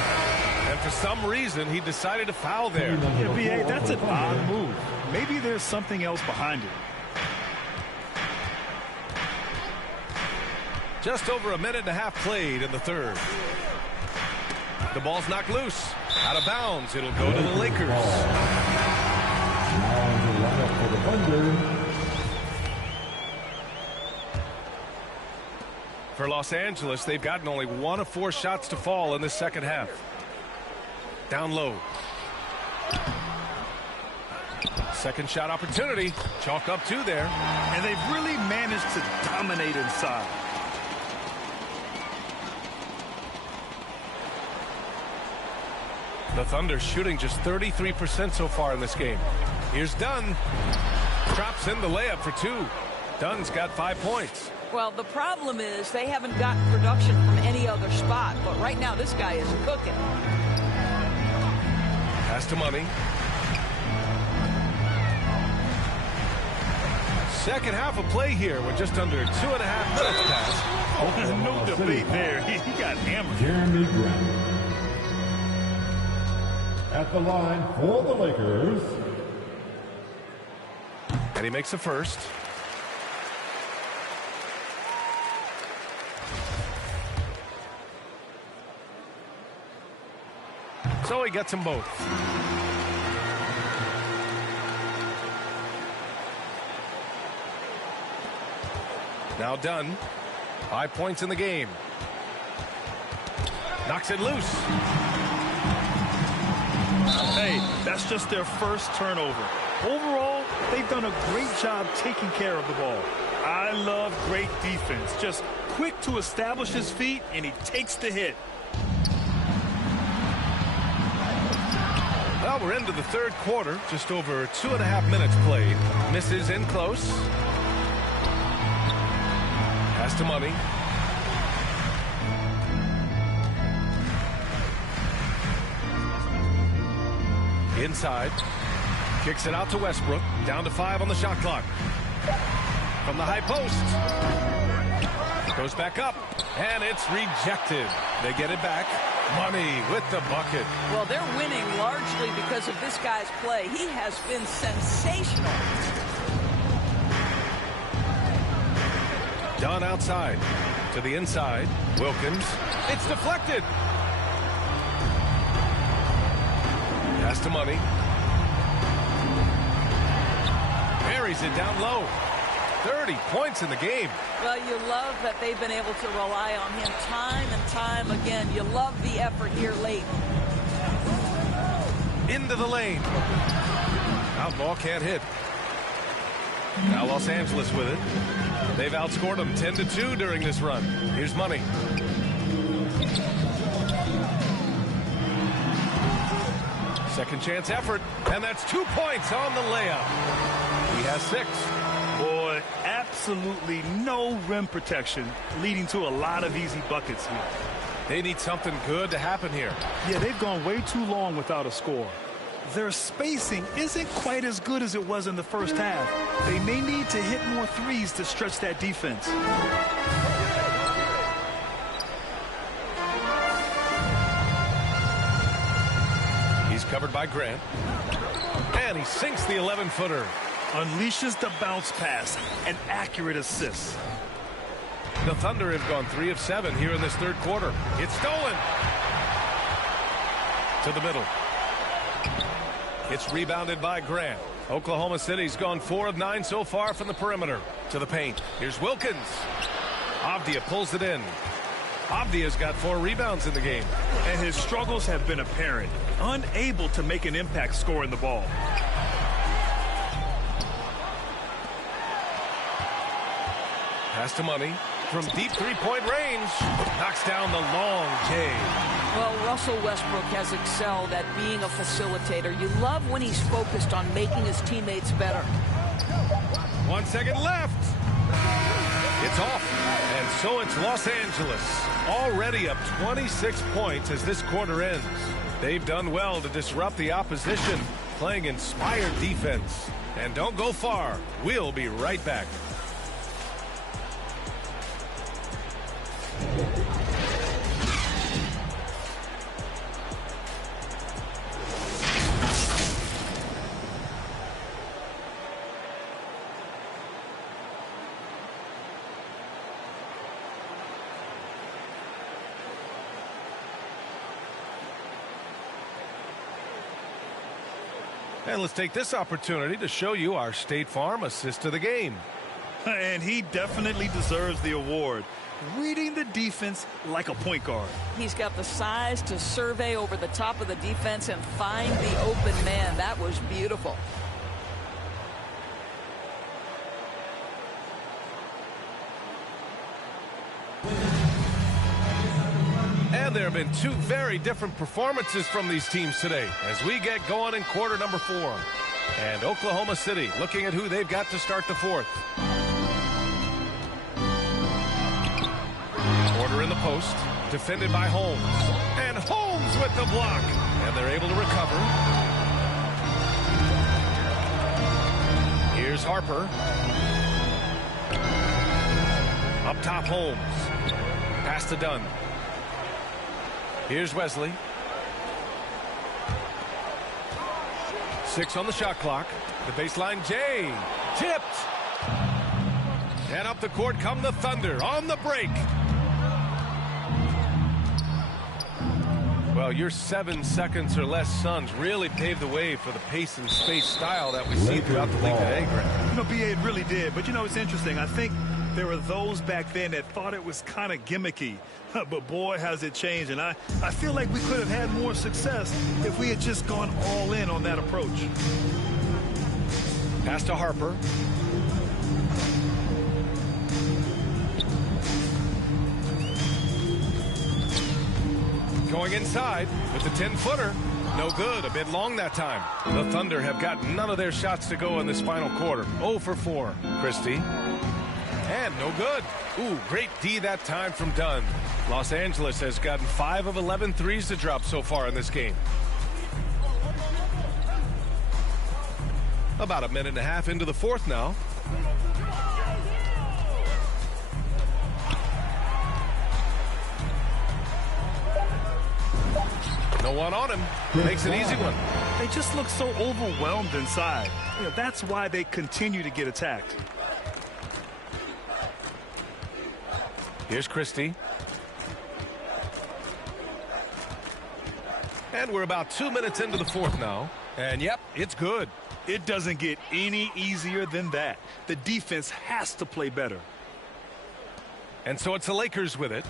And for some reason, he decided to foul there. Yeah, B.A., that's an odd move. Maybe there's something else behind it. Just over a minute and a half played in the third. The ball's knocked loose. Out of bounds. It'll go to the Lakers. Now the lineup for the Thunder. For Los Angeles, they've gotten only 1 of 4 shots to fall in this second half. Down low. Second shot opportunity. Chalk up 2 there. And they've really managed to dominate inside. The Thunder shooting just 33% so far in this game. Here's Dunn. Drops in the layup for 2. Dunn's got 5 points. Well, the problem is they haven't gotten production from any other spot. But right now, this guy is cooking. Pass to Money. Second half of play here with just under 2.5 minutes passed. Oh, there's no debate there. He got hammered. Jeremy Grant. At the line for the Lakers. And he makes the first. So he gets them both. Now Dunn. 5 points in the game. Knocks it loose. Hey, that's just their first turnover. Overall, they've done a great job taking care of the ball. I love great defense. Just quick to establish his feet, and he takes the hit. Well, we're into the third quarter. Just over 2.5 minutes played. Misses in close. Pass to Money. Inside. Kicks it out to Westbrook. Down to 5 on the shot clock. From the high post. Goes back up. And it's rejected. They get it back. Money with the bucket. Well, they're winning largely because of this guy's play. He has been sensational. Dunn outside. To the inside. Wilkins. It's deflected. Pass to Money. Buries it down low. 30 points in the game. Well, you love that they've been able to rely on him time and time again. You love the effort here late. Into the lane. Outball can't hit. Now Los Angeles with it. They've outscored them 10-2 during this run. Here's Money. Second chance effort, and that's 2 points on the layup. He has 6. Boy, absolutely no rim protection, leading to a lot of easy buckets here. They need something good to happen here. Yeah, they've gone way too long without a score. their spacing isn't quite as good as it was in the first half. They may need to hit more threes to stretch that defense. He's covered by Grant. And he sinks the 11-footer. Unleashes the bounce pass. An accurate assist. The Thunder have gone 3 of 7 here in this third quarter. It's stolen. To the middle. It's rebounded by Grant. Oklahoma City's gone 4 of 9 so far from the perimeter. To the paint. Here's Wilkins. Avdia pulls it in. Avdia's got 4 rebounds in the game. And his struggles have been apparent. Unable to make an impact scoring the ball. Pass to Money. From deep three-point range. Knocks down the long K. Well, Russell Westbrook has excelled at being a facilitator. You love when he's focused on making his teammates better. 1 second left. It's off. And so it's Los Angeles. Already up 26 points as this quarter ends. They've done well to disrupt the opposition, playing inspired defense. And don't go far. We'll be right back. And let's take this opportunity to show you our State Farm assist to the game. And he definitely deserves the award. Reading the defense like a point guard. He's got the size to survey over the top of the defense and find the open man. That was beautiful. And there have been 2 very different performances from these teams today as we get going in quarter number 4. And Oklahoma City looking at who they've got to start the fourth. Porter in the post, defended by Holmes. And Holmes with the block. And they're able to recover. Here's Harper. Up top, Holmes. Pass to Dunn. Here's Wesley. 6 on the shot clock. The baseline, Jay. Tipped. And up the court come the Thunder on the break. Well, your 7 seconds or less Suns really paved the way for the pace and space style that we see throughout the league today, Grant. You know, BA, it really did. But, you know, it's interesting. I think there were those back then that thought it was kind of gimmicky. But, boy, has it changed. And I feel like we could have had more success if we had just gone all in on that approach. Pass to Harper. Going inside with the 10-footer. No good. A bit long that time. The Thunder have got none of their shots to go in this final quarter. 0 for 4. Christie. And no good. Ooh, great D that time from Dunn. Los Angeles has gotten 5 of 11 threes to drop so far in this game. About a minute and a half into the fourth now. No one on him. Makes an easy one. They just look so overwhelmed inside. You know, that's why they continue to get attacked. Here's Christie. And we're about 2 minutes into the fourth now. And, yep, it's good. It doesn't get any easier than that. The defense has to play better. And so it's the Lakers with it.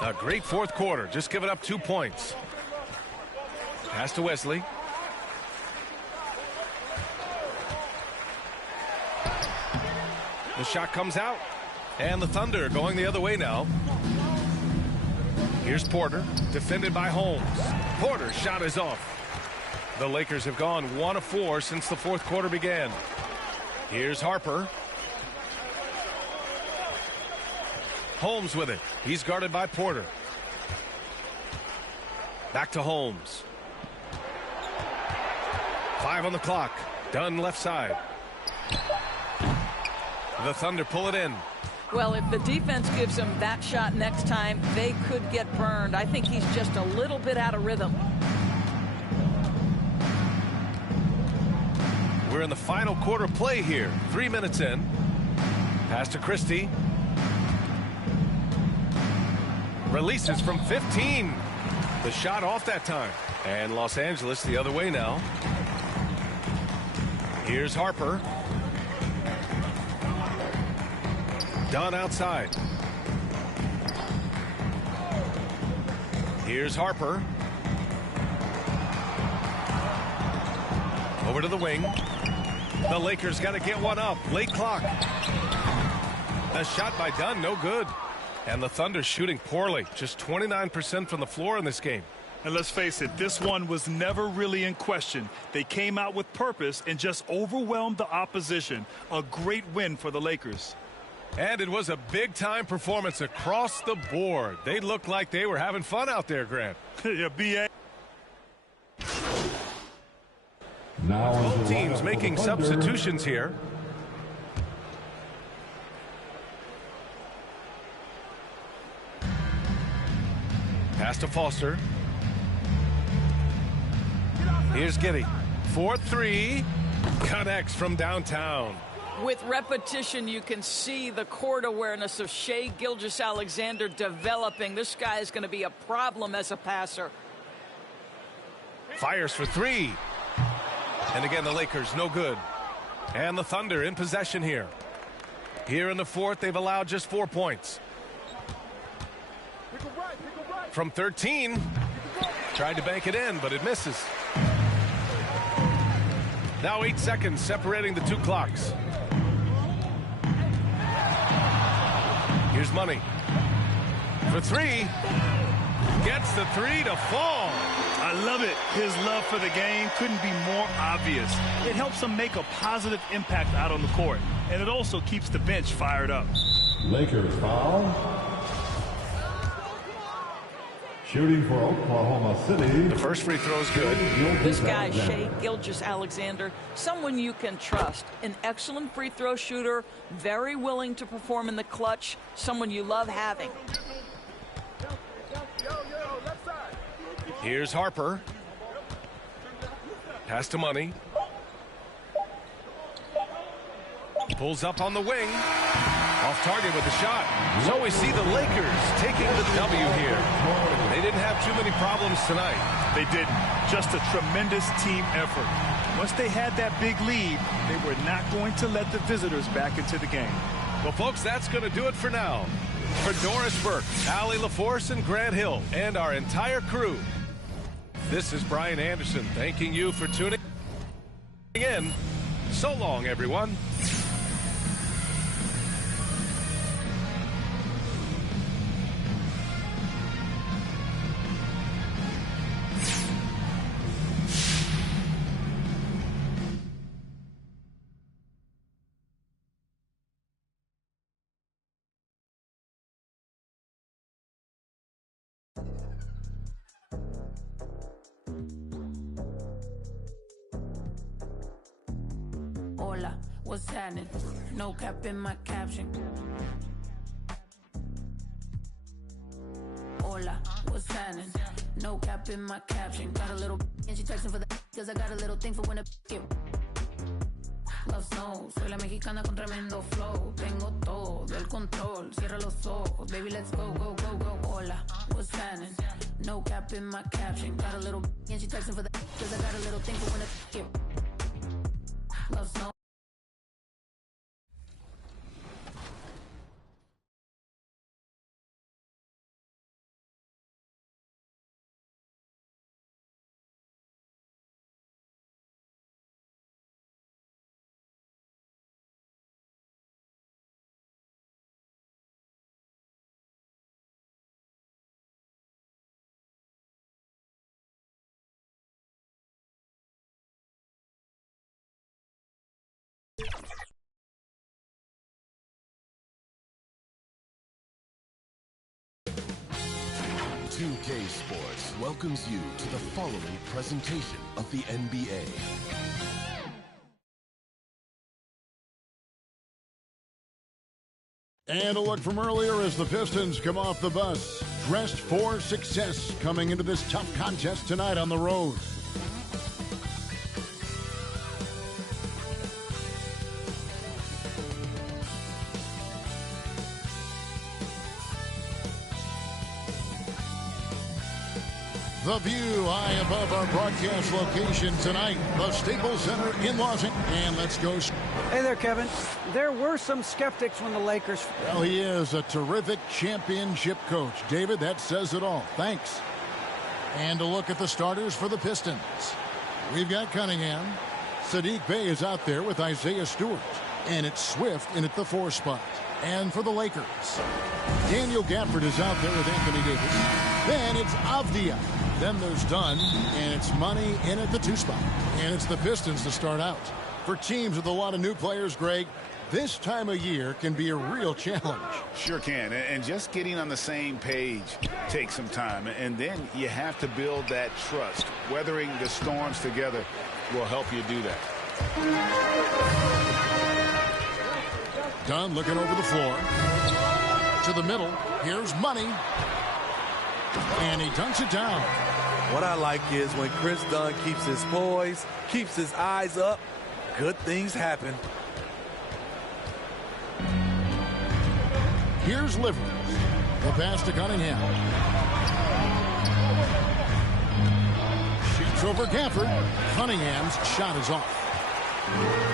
A great fourth quarter. Just giving up 2 points. Pass to Wesley. The shot comes out. And the Thunder going the other way now. Here's Porter, defended by Holmes. Porter's shot is off. The Lakers have gone 1 of 4 since the fourth quarter began. Here's Harper. Holmes with it. He's guarded by Porter. Back to Holmes. 5 on the clock. Dunn left side. The Thunder pull it in. Well, if the defense gives him that shot next time, they could get burned. I think he's just a little bit out of rhythm. We're in the final quarter play here. 3 minutes in. Pass to Christie. Releases from 15. The shot off that time. And Los Angeles the other way now. Here's Harper. Dunn outside. Here's Harper. Over to the wing. The Lakers got to get one up. Late clock. The shot by Dunn, no good. And the Thunder shooting poorly. Just 29% from the floor in this game. And let's face it, this one was never really in question. They came out with purpose and just overwhelmed the opposition. A great win for the Lakers. And it was a big-time performance across the board. They looked like they were having fun out there, Grant. Yeah, B.A. Now both teams making substitutions here. Pass to Foster. Here's Giddey. 4-3. Connects from downtown. With repetition, you can see the court awareness of Shai Gilgeous-Alexander developing. This guy is going to be a problem as a passer. Fires for 3. And again, the Lakers, no good. And the Thunder in possession here. Here in the fourth, they've allowed just 4 points. From 13. Tried to bank it in, but it misses. Now 8 seconds separating the 2 clocks. Here's Money. For 3. Gets the 3 to fall. I love it. His love for the game couldn't be more obvious. It helps him make a positive impact out on the court. And it also keeps the bench fired up. Lakers foul. Shooting for Oklahoma City. The first free throw is good. This guy, Shai Gilgeous-Alexander, someone you can trust. An excellent free throw shooter, very willing to perform in the clutch, someone you love having. Here's Harper. Pass to Money. Pulls up on the wing. Off target with the shot. So we see the Lakers taking the W here. They didn't have too many problems tonight. They didn't. Just a tremendous team effort. Once they had that big lead, they were not going to let the visitors back into the game. Well, folks, that's going to do it for now. For Doris Burke, Allie LaForce, and Grant Hill, and our entire crew, this is Brian Anderson thanking you for tuning in. So long, everyone. Hola, what's happening? No cap in my caption. Hola, what's happening? No cap in my caption. Got a little and she texting for the cause I got a little thing for when it get. Love knows, soy la mexicana con tremendo flow. Tengo todo el control. Cierra los ojos, baby, let's go, go, go, go. Hola, what's happening? No cap in my caption. Got a little and she texting for the cause I got a little thing for when it get. Love knows. $2K Sports welcomes you to the following presentation of the NBA. And a look from earlier as the Pistons come off the bus. Dressed for success coming into this tough contest tonight on the road. The view high above our broadcast location tonight, the Staples Center in Los Angeles. And let's go. Hey there, Kevin. There were some skeptics when the Lakers... Well, he is a terrific championship coach. David, that says it all. Thanks. And a look at the starters for the Pistons. We've got Cunningham. Sadiq Bey is out there with Isaiah Stewart. And it's Swift in at the 4 spot. And for the Lakers, Daniel Gafford is out there with Anthony Davis. Then it's Avdia. Then there's Dunn, and it's Money in at the 2 spot. And it's the Pistons to start out. For teams with a lot of new players, Greg, this time of year can be a real challenge. Sure can, and just getting on the same page takes some time. And then you have to build that trust. Weathering the storms together will help you do that. Dunn looking over the floor. To the middle. Here's Money. And he dunks it down. What I like is when Chris Dunn keeps his poise, keeps his eyes up, good things happen. Here's Livers. The pass to Cunningham. Shoots over Gafford. Cunningham's shot is off.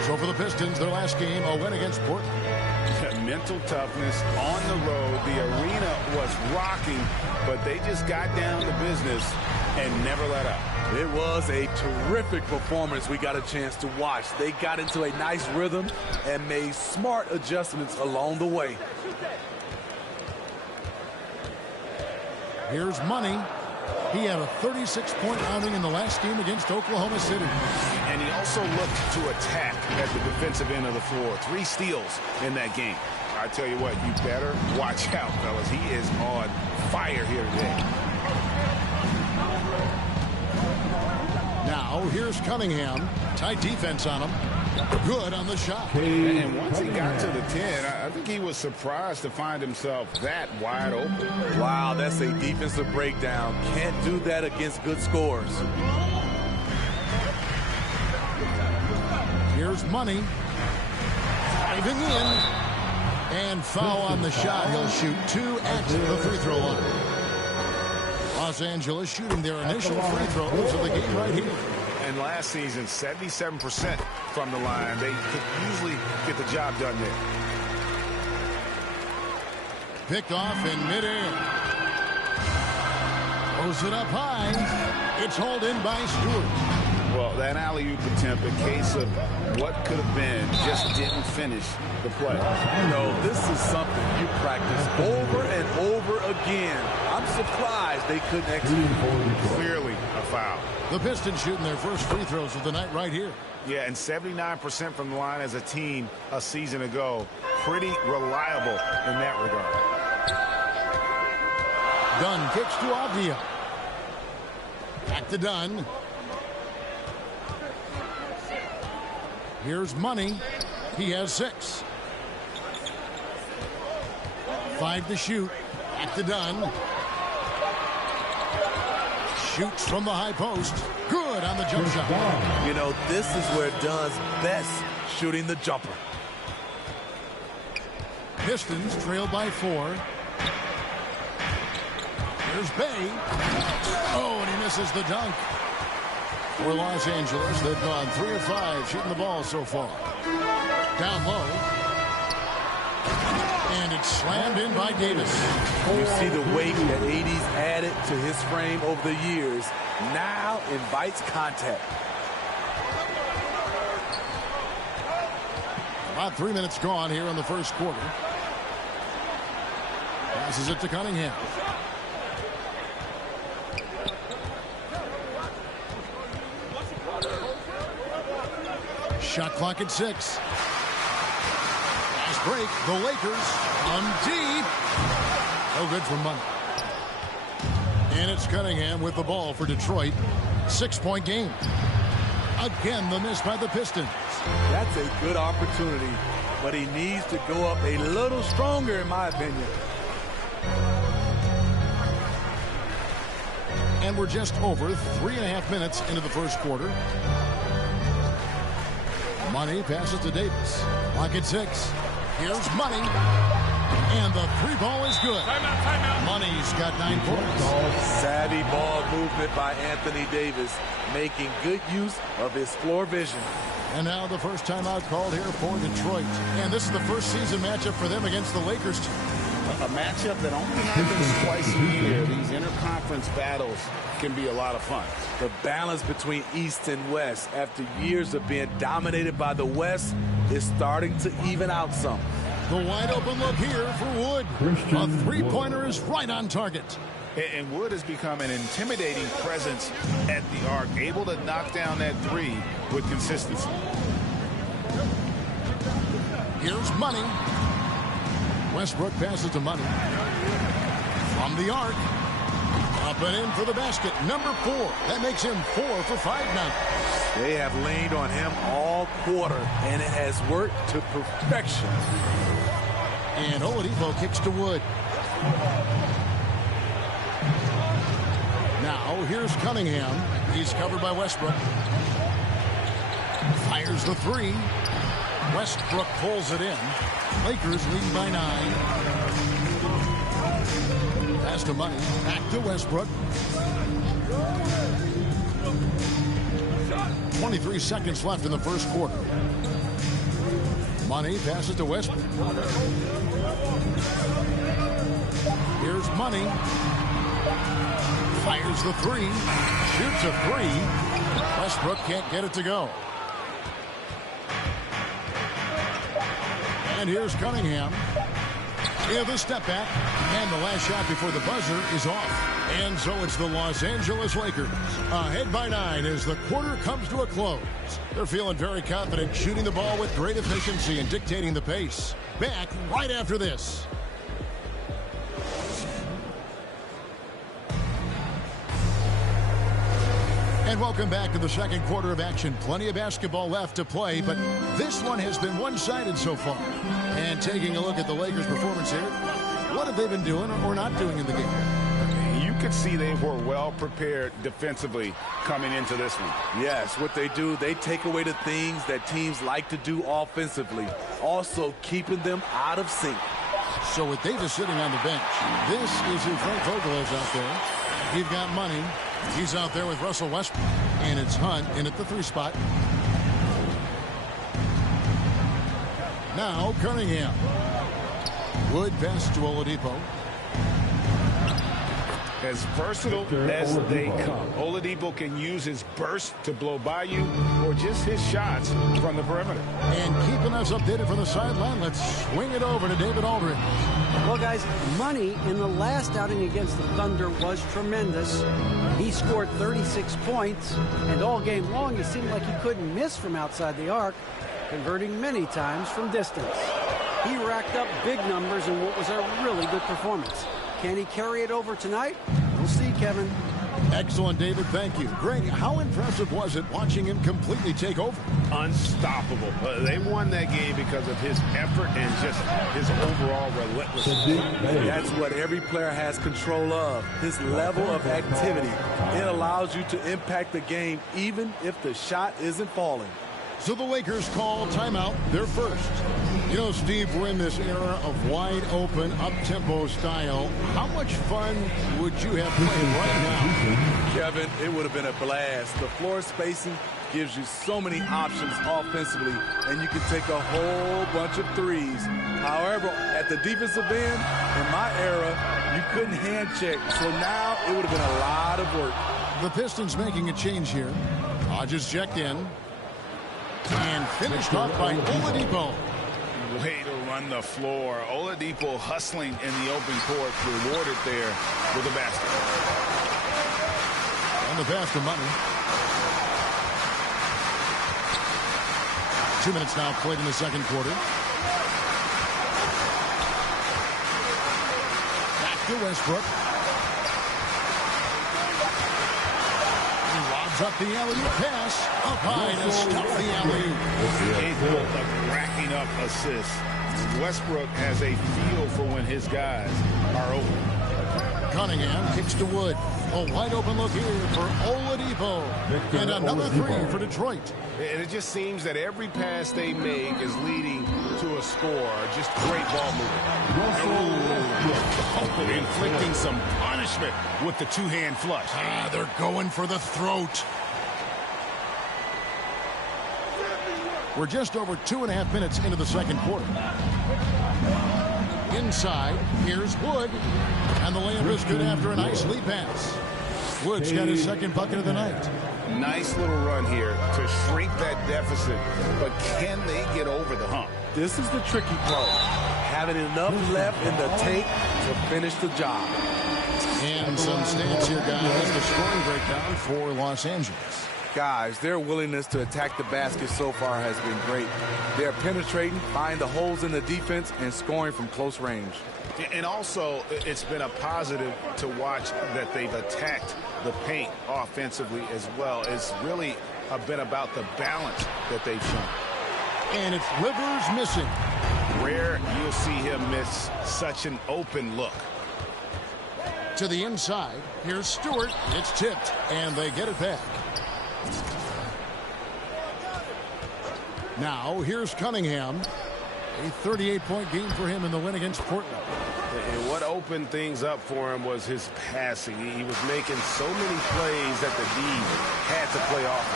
So for the Pistons, their last game, a win against Portland. Mental toughness on the road. The arena was rocking, but they just got down to business and never let up. It was a terrific performance we got a chance to watch. They got into a nice rhythm and made smart adjustments along the way. Here's Money. He had a 36-point outing in the last game against Oklahoma City. And he also looked to attack at the defensive end of the floor. 3 steals in that game. I tell you what, you better watch out, fellas. He is on fire here today. Now, here's Cunningham. Tight defense on him. Good on the shot. And once he got to the 10, I think he was surprised to find himself that wide open. Wow, that's a defensive breakdown. Can't do that against good scores. Here's Money. Diving in. And foul on the shot. He'll shoot 2 at the free throw line. Los Angeles shooting their initial free throws of the game right here. And last season, 77% from the line. They could usually get the job done there. Picked off in midair. Throws it up high. It's hauled in by Stewart. Well, that alley-oop attempt, a case of what could have been, just didn't finish the play. You know, this is something you practice over and over again. I'm surprised they couldn't execute. Clearly a foul. The Pistons shooting their first free throws of the night right here. Yeah, and 79% from the line as a team a season ago. Pretty reliable in that regard. Dunn kicks to Avdia. Back to Dunn. Here's Money. He has 6. 5 to shoot. Back to Dunn. Shoots from the high post. Good on the jump shot. You know, this is where Dunn's best, shooting the jumper. Pistons trail by 4. Here's Bey. Oh, and he misses the dunk. For Los Angeles, they've gone 3 of 5 shooting the ball so far. Down low. And it's slammed in by Davis. You see the weight that AD's added to his frame over the years. Now invites contact. About 3 minutes gone here in the first quarter. Passes it to Cunningham. Shot clock at 6. Nice break. The Lakers on deep. No good for Money. And it's Cunningham with the ball for Detroit. 6-point game. Again, the miss by the Pistons. That's a good opportunity, but he needs to go up a little stronger, in my opinion. And we're just over 3.5 minutes into the first quarter. Money passes to Davis. Clock at 6. Here's Money. And the 3 ball is good. Timeout. Money's got 9 points. Savvy ball movement by Anthony Davis, making good use of his floor vision. And now the first timeout called here for Detroit. And this is the first season matchup for them against the Lakers. A matchup that only happens twice a year. These interconference battles can be a lot of fun. The balance between East and West after years of being dominated by the West is starting to even out some. The wide open look here for Wood. A 3-pointer is right on target. And Wood has become an intimidating presence at the arc, able to knock down that 3 with consistency. Here's Money. Westbrook passes to Money. From the arc. Up and in for the basket. Number 4. That makes him 4 for 5 now. They have leaned on him all quarter, and it has worked to perfection. And Oladipo kicks to Wood. Now here's Cunningham. He's covered by Westbrook. Fires the 3. Westbrook pulls it in. Lakers lead by 9. Pass to Money. Back to Westbrook. 23 seconds left in the first quarter. Money passes to Westbrook. Here's Money. Fires the 3. Shoots a 3. Westbrook can't get it to go. And here's Cunningham. Yeah, the step back. And the last shot before the buzzer is off. And so it's the Los Angeles Lakers ahead by 9 as the quarter comes to a close. They're feeling very confident, shooting the ball with great efficiency and dictating the pace. Back right after this. And welcome back to the second quarter of action. Plenty of basketball left to play, but this one has been one-sided so far. And taking a look at the Lakers' performance here, what have they been doing or not doing in the game? You could see they were well prepared defensively coming into this one. Yes, what they do, they take away the things that teams like to do offensively, also keeping them out of sync. So with Davis sitting on the bench, this is who Frank Vogel is out there. You've got Money. He's out there with Russell Westbrook. And it's Hunt in at the 3 spot. Now Cunningham. Wood pass to Oladipo. As versatile as they come. Oladipo can use his burst to blow by you or just his shots from the perimeter. And keeping us updated from the sideline, let's swing it over to David Aldridge. Well, guys, Money in the last outing against the Thunder was tremendous. He scored 36 points, and all game long it seemed like he couldn't miss from outside the arc, converting many times from distance. He racked up big numbers in what was a really good performance. Can he carry it over tonight? We'll see, Kevin. Excellent, David. Thank you. Greg, how impressive was it watching him completely take over? Unstoppable. They won that game because of his effort and just his overall relentlessness. That's what every player has control of, his level of activity. It allows you to impact the game even if the shot isn't falling. So the Lakers call timeout, their first. You know, Steve, we're in this era of wide-open, up-tempo style. How much fun would you have playing right now? Kevin, it would have been a blast. The floor spacing gives you so many options offensively, and you can take a whole bunch of threes. However, at the defensive end, in my era, you couldn't hand check. So now it would have been a lot of work. The Pistons making a change here. Hodges checked in. And finished off by Oladipo. Way to run the floor. Oladipo hustling in the open court, rewarded there with a basket. And the pass to Money. 2 minutes now played in the second quarter. Back to Westbrook. Loads up the alley-oop pass. Up high to stop the alley-oop. Capable of racking up assists. Westbrook has a feel for when his guys are open. Cunningham kicks to Wood. A wide open look here for Oladipo. And another three for Detroit. And it just seems that every pass they make is leading to a score. Just great ball movement. Inflicting some punishment with the two-hand flush. They're going for the throat. We're just over 2.5 minutes into the second quarter. Inside, here's Wood. And the layup is good after a nice lead pass. Wood's got his second bucket of the night. Nice little run here to shrink that deficit. But can they get over the hump? This is the tricky part. Having enough left in the tank to finish the job. And some stats here, guys. The scoring breakdown for Los Angeles. Guys, their willingness to attack the basket so far has been great. They're penetrating, finding the holes in the defense, and scoring from close range. And also, it's been a positive to watch that they've attacked the paint offensively as well. It's really been about the balance that they've shown. And it's Rivers missing. Rare you'll see him miss such an open look. To the inside, here's Stewart. It's tipped, and they get it back. Now, here's Cunningham. A 38-point game for him in the win against Portland. And what opened things up for him was his passing. He was making so many plays that the D had to play off.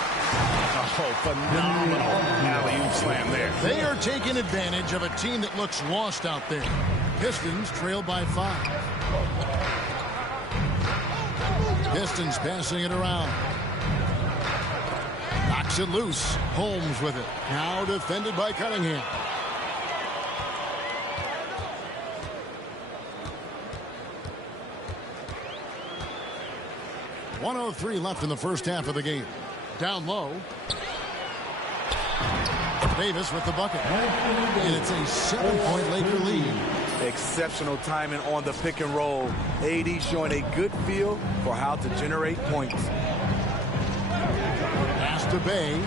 Oh, phenomenal alley-oop slam there. They are taking advantage of a team that looks lost out there. Pistons trail by 5. Pistons passing it around. Knocks it loose. Holmes with it. Now defended by Cunningham. .103 left in the first half of the game. Down low. Davis with the bucket. And it's a 7-point Laker lead. Exceptional timing on the pick and roll. AD showing a good feel for how to generate points. Pass to Bay.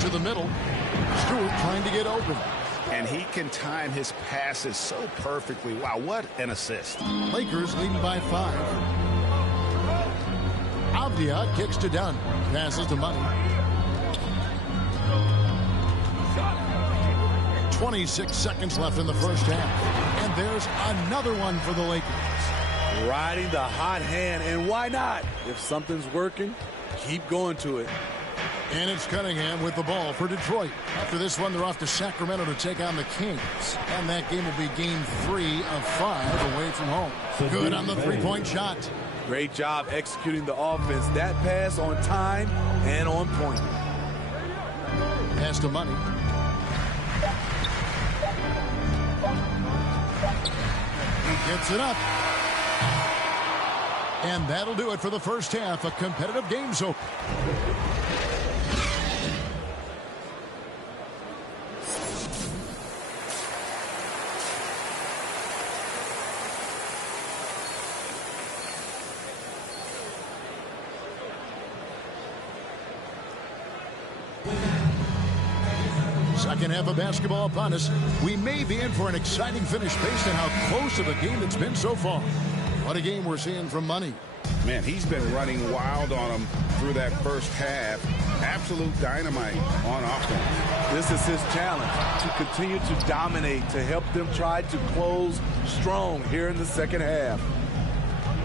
To the middle. Stewart trying to get open. And he can time his passes so perfectly. Wow, what an assist. Lakers leading by 5. Avdia kicks to Dunn. Passes to Money. 26 seconds left in the first half. And there's another one for the Lakers. Riding the hot hand, and why not? If something's working, keep going to it. And it's Cunningham with the ball for Detroit. After this one, they're off to Sacramento to take on the Kings. And that game will be game 3 of 5 away from home. Good on the three-point shot. Great job executing the offense. That pass on time and on point. Pass to Money. He gets it up. And that'll do it for the first half. A competitive game's open. Second half of basketball upon us. We may be in for an exciting finish based on how close of a game it's been so far. What a game we're seeing from Money. Man, he's been running wild on him through that first half. Absolute dynamite on offense. This is his challenge, to continue to dominate, to help them try to close strong here in the second half.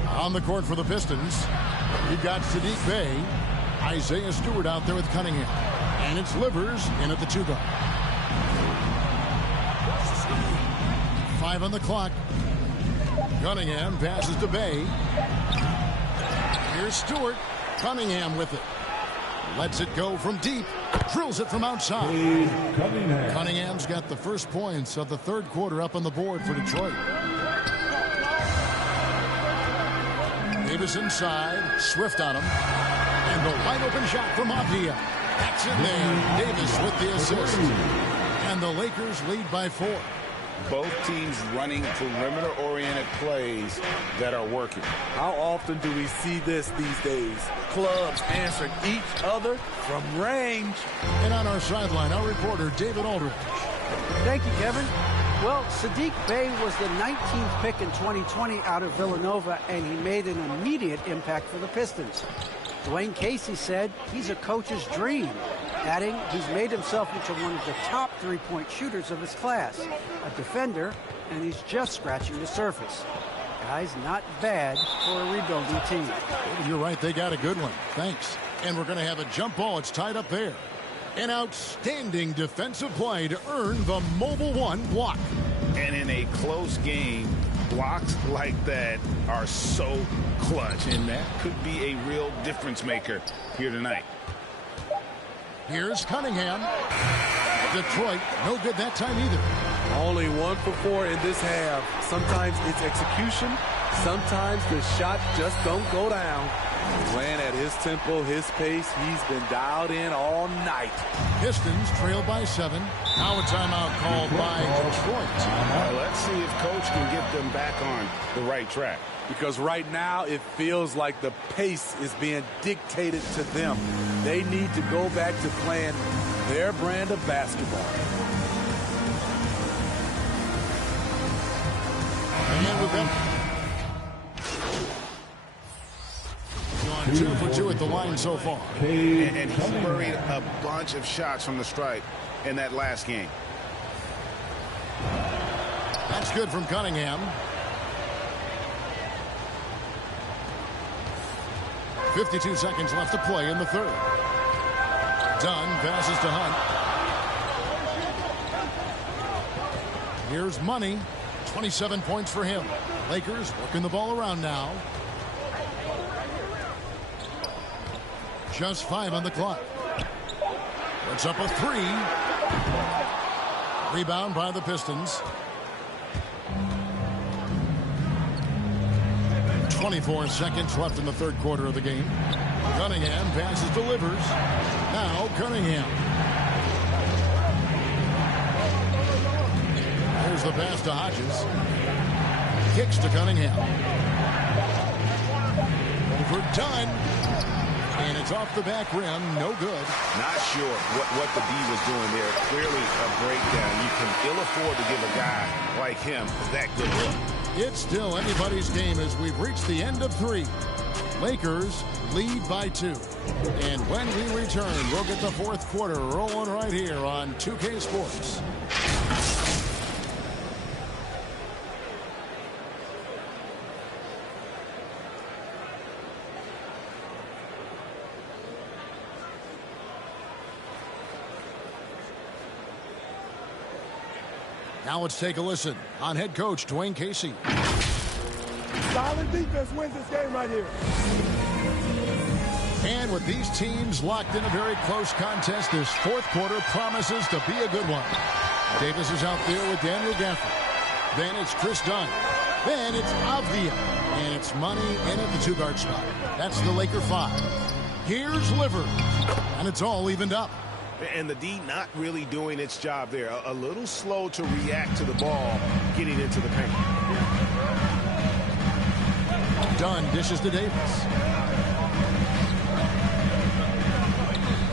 On the court for the Pistons, you've got Sadiq Bey, Isaiah Stewart out there with Cunningham. And it's Livers in at the 2 guard. 5 on the clock. Cunningham passes to Bey. Here's Stewart. Cunningham with it. Lets it go from deep. Drills it from outside. Cunningham's got the first points of the third quarter up on the board for Detroit. Davis inside. Swift on him. And the wide open shot from Avdia. That's in there. Davis with the assist. And the Lakers lead by 4. Both teams running perimeter-oriented plays that are working. How often do we see this these days? Clubs answering each other from range. And on our sideline, our reporter, David Aldridge. Thank you, Kevin. Well, Saddiq Bey was the 19th pick in 2020 out of Villanova, and he made an immediate impact for the Pistons. Dwayne Casey said he's a coach's dream, adding he's made himself into one of the top three-point shooters of his class, a defender, and he's just scratching the surface. Guy's not bad for a rebuilding team. You're right, they got a good one. Thanks. And we're going to have a jump ball. It's tied up there. An outstanding defensive play to earn the Mobile One block. And in a close game, blocks like that are so clutch, and that could be a real difference maker here tonight. Here's Cunningham. Detroit, no good that time either. Only 1 for 4 in this half. Sometimes it's execution. Sometimes the shot just don't go down. Playing at his tempo, his pace, he's been dialed in all night. Pistons trail by 7. Now a timeout called by Detroit. Let's see if Coach can get them back on the right track. Because right now it feels like the pace is being dictated to them. They need to go back to playing their brand of basketball. And with them. 2 for 2 at the line so far. And he buried a bunch of shots from the stripe in that last game. That's good from Cunningham. 52 seconds left to play in the third. Dunn passes to Hunt. Here's Money. 27 points for him. Lakers working the ball around now. Just 5 on the clock. Puts up a 3. Rebound by the Pistons. 24 seconds left in the third quarter of the game. Cunningham passes, delivers. Now Cunningham. There's the pass to Hodges. Kicks to Cunningham. Overdone. And it's off the back rim. No good. Not sure what the D was doing there. Clearly a breakdown. You can ill afford to give a guy like him that good look. It's still anybody's game as we've reached the end of 3. Lakers lead by 2. And when we return, we'll get the fourth quarter rolling right here on 2K Sports. Now let's take a listen on head coach Dwayne Casey. Solid defense wins this game right here. And with these teams locked in a very close contest, this fourth quarter promises to be a good one. Davis is out there with Daniel Gafford. Then it's Chris Dunn. Then it's Avdia. And it's Money in at the 2-guard spot. That's the Laker 5. Here's Livers. And it's all evened up. And the D not really doing its job there. A little slow to react to the ball getting into the paint. Dunn dishes to Davis.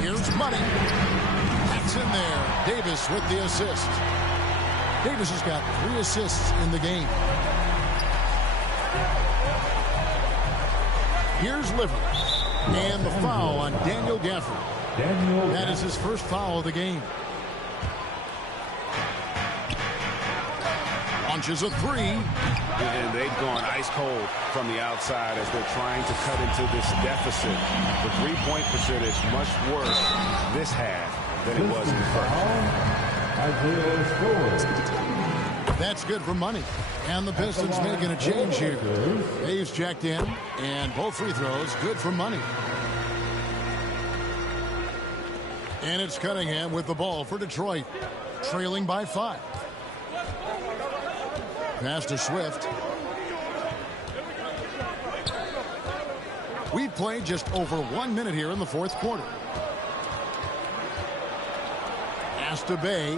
Here's Money. That's in there. Davis with the assist. Davis has got 3 assists in the game. Here's Livers. And the foul on Daniel Gafford. That is his first foul of the game. Launches a 3. And they've gone ice cold from the outside as they're trying to cut into this deficit. The three-point percentage much worse this half than it was in the first. That's good for Money. And the Pistons making a change here. Dave's jacked in, and both free throws good for Money. And it's Cunningham with the ball for Detroit, trailing by 5. Pass to Swift. We've played just over 1 minute here in the fourth quarter. Pass to Bey.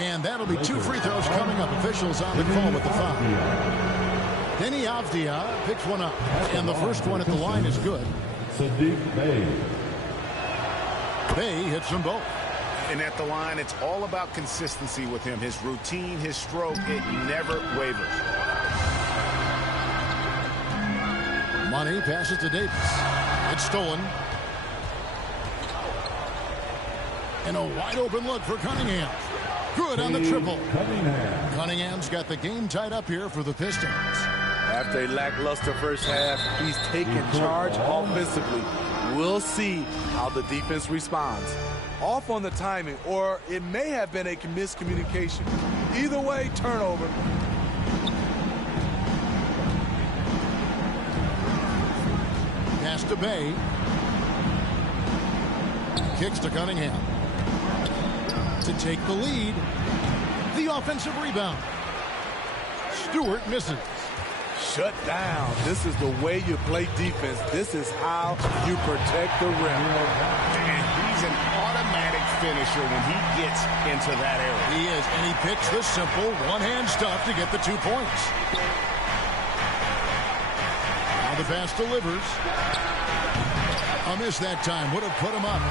And that'll be 2 free throws coming up. Officials on the call with the foul. Denny Avdia picks one up. And the first one at the line is good. Saddiq Bey. Bey hits them both. And at the line, it's all about consistency with him. His routine, his stroke, it never wavers. Money passes to Davis. It's stolen. And a wide open look for Cunningham. Good on the triple. Cunningham's got the game tied up here for the Pistons. After a lackluster first half, he's taking charge offensively. We'll see how the defense responds. Off on the timing, or it may have been a miscommunication. Either way, turnover. Pass to Bey. Kicks to Cunningham. To take the lead. The offensive rebound. Stewart misses. Shut down. This is the way you play defense. This is how you protect the rim. And he's an automatic finisher when he gets into that area. He is, and he picks the simple one-hand stuff to get the 2 points. Now the pass delivers. A miss that time would have put him up.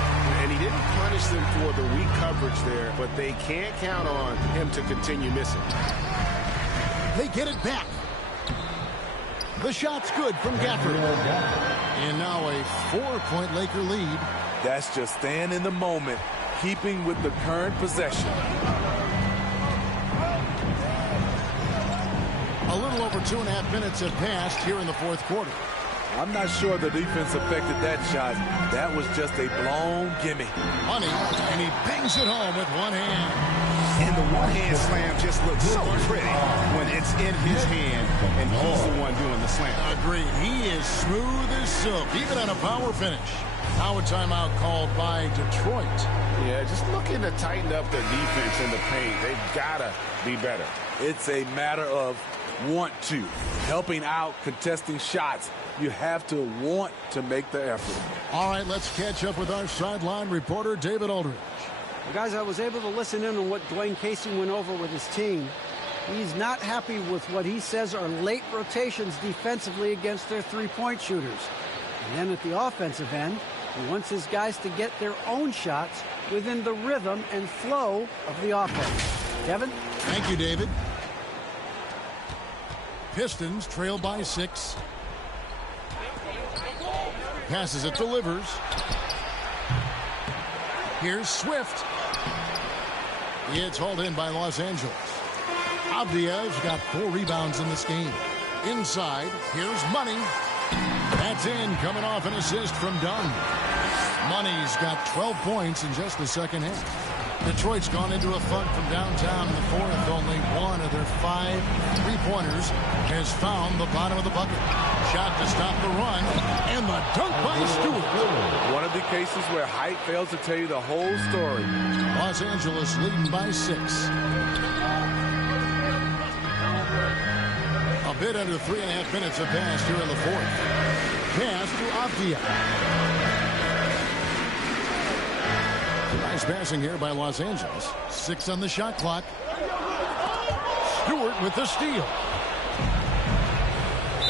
And he didn't punish them for the weak coverage there, but they can't count on him to continue missing. They get it back. The shot's good from Gafford. And now a 4-point Laker lead. That's just staying in the moment, keeping with the current possession. A little over 2.5 minutes have passed here in the fourth quarter. I'm not sure the defense affected that shot. That was just a blown gimme. Money, and he bangs it home with one hand. And the one-hand slam just looks so pretty when it's in his hand and he's the one doing the slam. Agreed. He is smooth as silk, even on a power finish. Now a timeout called by Detroit. Yeah, just looking to tighten up their defense in the paint. They've got to be better. It's a matter of want to. Helping out, contesting shots. You have to want to make the effort. All right, let's catch up with our sideline reporter, David Aldridge. Well, guys, I was able to listen in on what Dwayne Casey went over with his team. He's not happy with what he says are late rotations defensively against their three-point shooters. And then at the offensive end, he wants his guys to get their own shots within the rhythm and flow of the offense. Kevin? Thank you, David. Pistons trail by 6. Passes it, delivers. Here's Swift. It's hauled in by Los Angeles. Avdia's got 4 rebounds in this game. Inside, here's Money. That's in, coming off an assist from Dunn. Money's got 12 points in just the second half. Detroit's gone into a funk from downtown in the fourth. Only one of their 5 3-pointers has found the bottom of the bucket. Shot to stop the run, and the dunk by Stewart. One of the cases where height fails to tell you the whole story. Los Angeles leading by 6. A bit under 3.5 minutes have passed here in the fourth. Pass to Avdia. Nice passing here by Los Angeles. 6 on the shot clock. Stewart with the steal.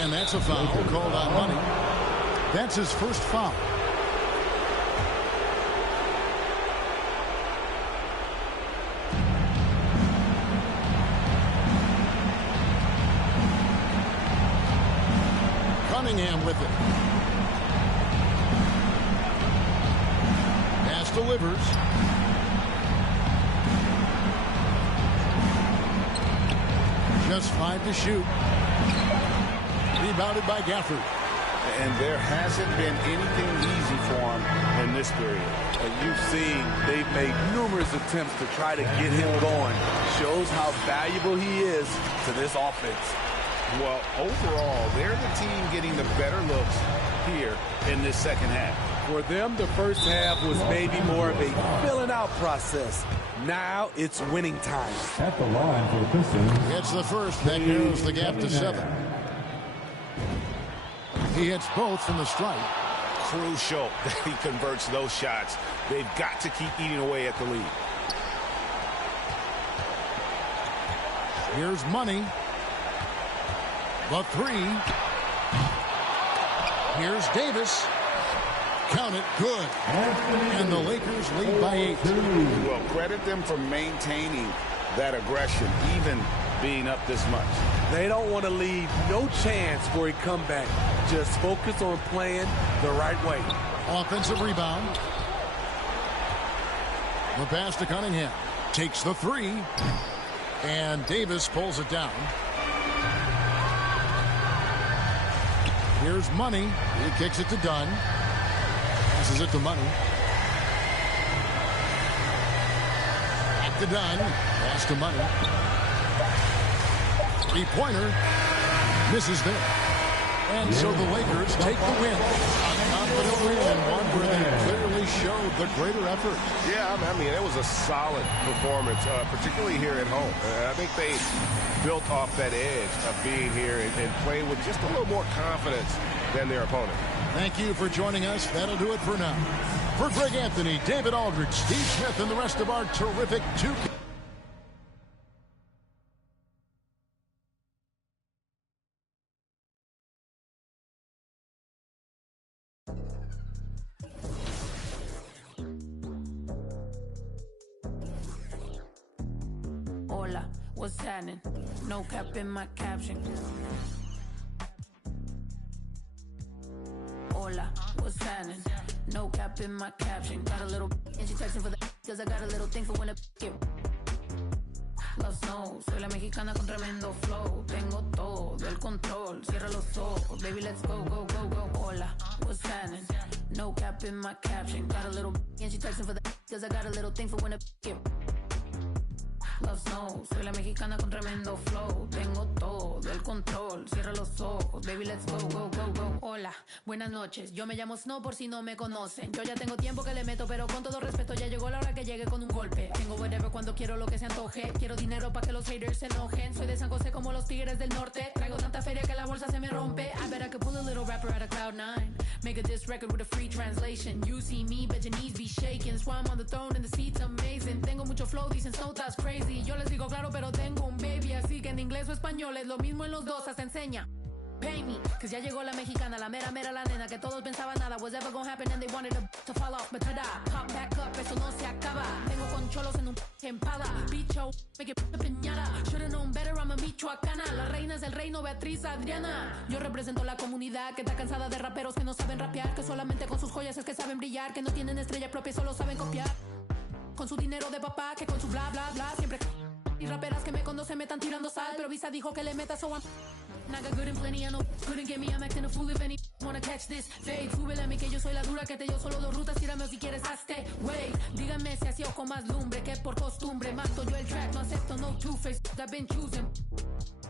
And that's a foul called on Money. That's his first foul. Cunningham with it. Pass delivers. Just 5 to shoot. Rebounded by Gafford. And there hasn't been anything easy for him in this period. You've seen they've made numerous attempts to try to get him going. Shows how valuable he is to this offense. Well, overall, they're the team getting the better looks here in this second half. For them, the first half was maybe more of a filling out process. Now it's winning time. At the line for the Pistons. It's the first that narrows the gap to 7. He hits both from the stripe. Crucial that he converts those shots. They've got to keep eating away at the lead. Here's Money. The three. Here's Davis. Count it, good. And the Lakers lead by 8. Well, credit them for maintaining that aggression, even being up this much. They don't want to leave no chance for a comeback. Just focus on playing the right way. Offensive rebound. The pass to Cunningham. Takes the three. And Davis pulls it down. Here's Money. He kicks it to Dunn. Passes it to Money. Back to Dunn. Pass to Money. Three-pointer. Misses there. And so the Lakers take the win. A confident win, and one where they clearly showed the greater effort. Yeah, I mean, it was a solid performance, particularly here at home. I think they built off that edge of being here and playing with just a little more confidence than their opponent. Thank you for joining us. That'll do it for now. For Greg Anthony, David Aldridge, Steve Smith, and the rest of our terrific 2K. Hola, what's happening? No cap in my caption. Hola, what's happening? No cap in my caption. Got a little and she texting for the cause I got a little thing for when I get Love snow, soy la mexicana con tremendo flow. Tengo todo el control, cierra los ojos. Baby, let's go, go, go, go. Hola, what's happening? No cap in my caption. Got a little and she texting for the cause I got a little thing for when I get Love snow, soy la mexicana con tremendo flow. Tengo todo el control, cierra los ojos. Baby, let's go, go, go, go. Hola, buenas noches, yo me llamo Snow por si no me conocen. Yo ya tengo tiempo que le meto, pero con todo respeto ya llegó la hora que llegue con un golpe. Tengo whatever cuando quiero lo que se antoje. Quiero dinero para que los haters se enojen. Soy de San José como los tigres del norte. Traigo tanta feria que la bolsa se me rompe. I bet I could pull a little rapper out of Cloud9. Make a diss record with a free translation. You see me, bet your knees be shaking. That's why I'm on the throne and the seat's amazing. Tengo mucho flow, dicen Snow, that's crazy. Yo les digo claro, pero tengo un baby. Así que en inglés o español es lo mismo en los dos, hasta enseña. Pay me, cause ya llegó la mexicana, la mera mera la nena que todos pensaban nada was ever gonna happen and they wanted to fall off, but tada, pop back up, eso no se acaba. Tengo con cholos en un empada, bicho, make it piñata. Should've known better, I'm a michoacana. La reina es el reino, Beatriz Adriana. Yo represento la comunidad que está cansada de raperos que no saben rapear, que solamente con sus joyas es que saben brillar, que no tienen estrella propia, solo saben copiar. Con su dinero de papá, que con su bla bla bla siempre. Y raperas que me conocen me están tirando sal, pero Visa dijo que le meta, so I'm I got good and plenty, I know couldn't get me, I'm acting a fool if any wanna catch this fade. Súbele a mí que yo soy la dura, que te dio solo 2 rutas, tírame si quieres hazte, wait. Díganme si así o con más lumbre, que por costumbre mato yo el track, no acepto no two-face, I've been choosing.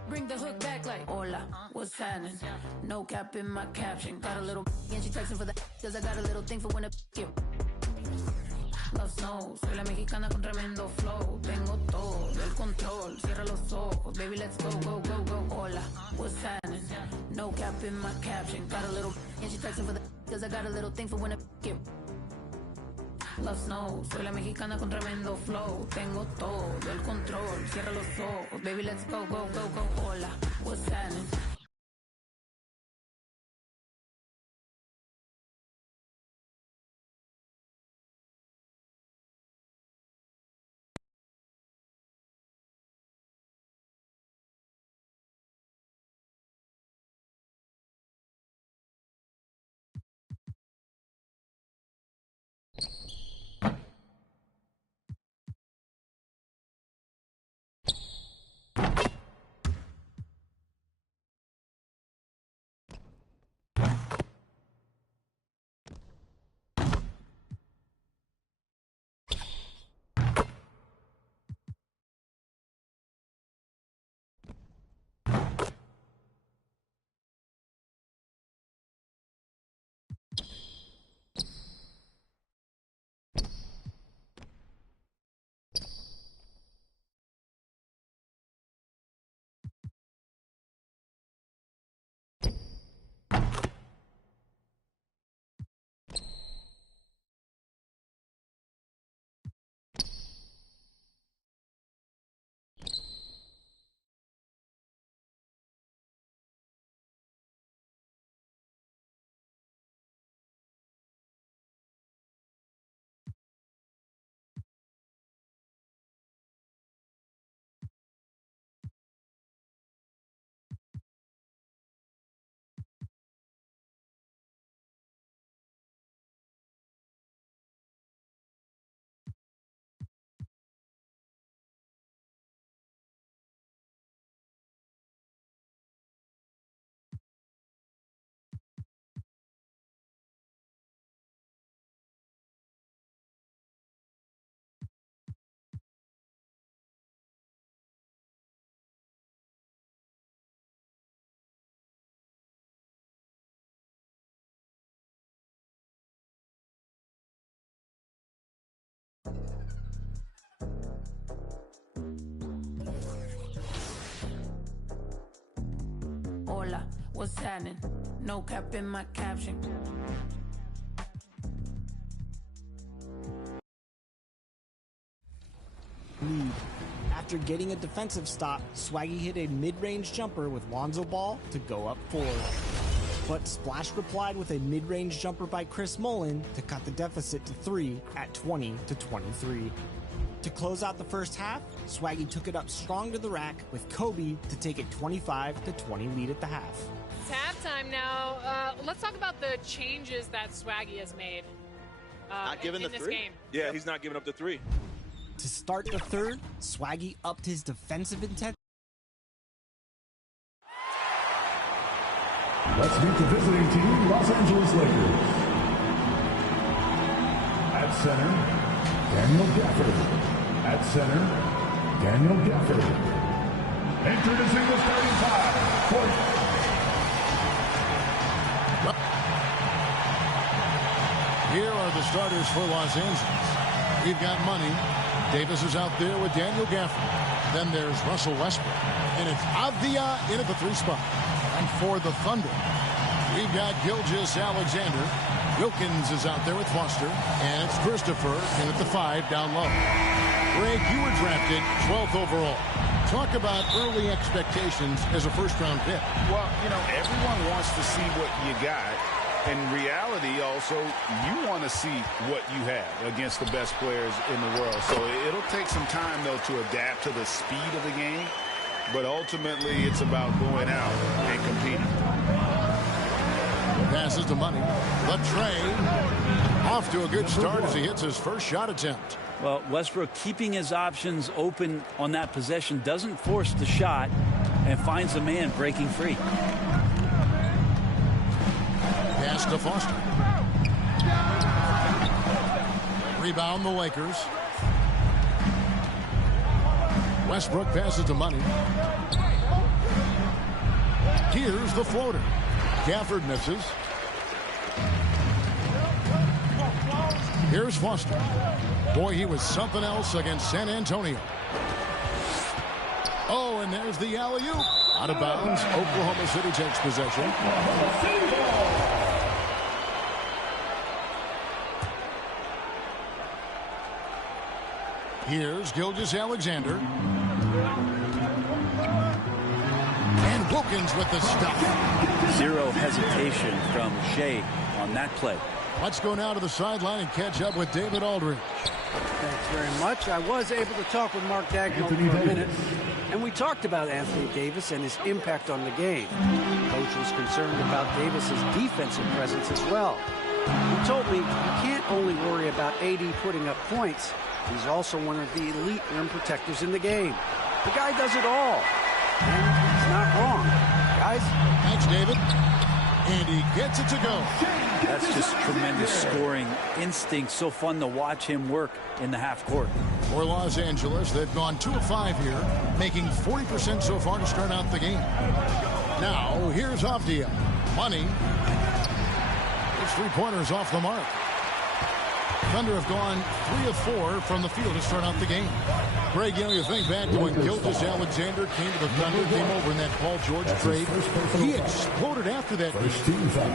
Bring the hook back like hola, what's happening? No cap in my caption, got a little and she texting for the cause I got a little thing for when I get Love snow, soy la mexicana con tremendo flow. Tengo todo el control, cierra los ojos. Baby, let's go, go, go, go. Hola, what's happening? No cap in my caption. Got a little and she texting for the cause I got a little thing for when I get Love snow, soy la mexicana con tremendo flow. Tengo todo el control, cierra los ojos. Baby, let's go, go, go, go. Hola, what's happening? Hola, what's happening? No cap in my caption. Lead. After getting a defensive stop, Swaggy hit a mid-range jumper with Lonzo Ball to go up 4. But Splash replied with a mid-range jumper by Chris Mullin to cut the deficit to 3 at 20-23. To close out the first half, Swaggy took it up strong to the rack with Kobe to take a 25-20 lead at the half. It's halftime now. Let's talk about the changes that Swaggy has made Not giving in the this three? game. Yeah, he's not giving up the 3. To start the third, Swaggy upped his defensive intensity. Let's meet the visiting team, Los Angeles Lakers. At center, Daniel Gafford. At center, Daniel Gafford. Introducing the starting 5 for Here are the starters for Los Angeles. We've got Money. Davis is out there with Daniel Gafford. Then there's Russell Westbrook. And it's Avdia in at the 3 spot. And for the Thunder, we've got Gilgeous-Alexander. Wilkins is out there with Foster. And it's Christopher in at the 5 down low. Greg, you were drafted 12th overall. Talk about early expectations as a first-round pick. Well, you know, everyone wants to see what you got. In reality, also, you want to see what you have against the best players in the world. So it'll take some time, though, to adapt to the speed of the game. But ultimately, it's about going out and competing. Passes to Money. The Trey off to a good start as he hits his first shot attempt. Well, Westbrook keeping his options open on that possession, doesn't force the shot, and finds a man breaking free. Pass to Foster. Rebound the Lakers. Westbrook passes to Money. Here's the floater. Gafford misses. Here's Foster. Boy, he was something else against San Antonio. Oh, and there's the alley-oop. Out of bounds. Oklahoma City takes possession. Here's Gilgeous-Alexander. And Wilkins with the stop. Zero hesitation from Shea on that play. Let's go now to the sideline and catch up with David Aldridge. Thanks very much. I was able to talk with Mark Dagnall for a minute, and we talked about Anthony Davis and his impact on the game. Coach was concerned about Davis's defensive presence as well. He told me you can't only worry about AD putting up points. He's also one of the elite rim protectors in the game. The guy does it all, and he's not wrong. Guys? Thanks, David. And he gets it to go. That's just tremendous scoring instinct. So fun to watch him work in the half court. For Los Angeles, they've gone 2 of 5 here, making 40% so far to start out the game. Now, here's Avdia. Money. His 3-pointers off the mark. Thunder have gone 3 of 4 from the field to start out the game. Greg, you know, you think back to when Gilgeous-Alexander came to the Thunder, came over in that Paul George trade. He exploded after that.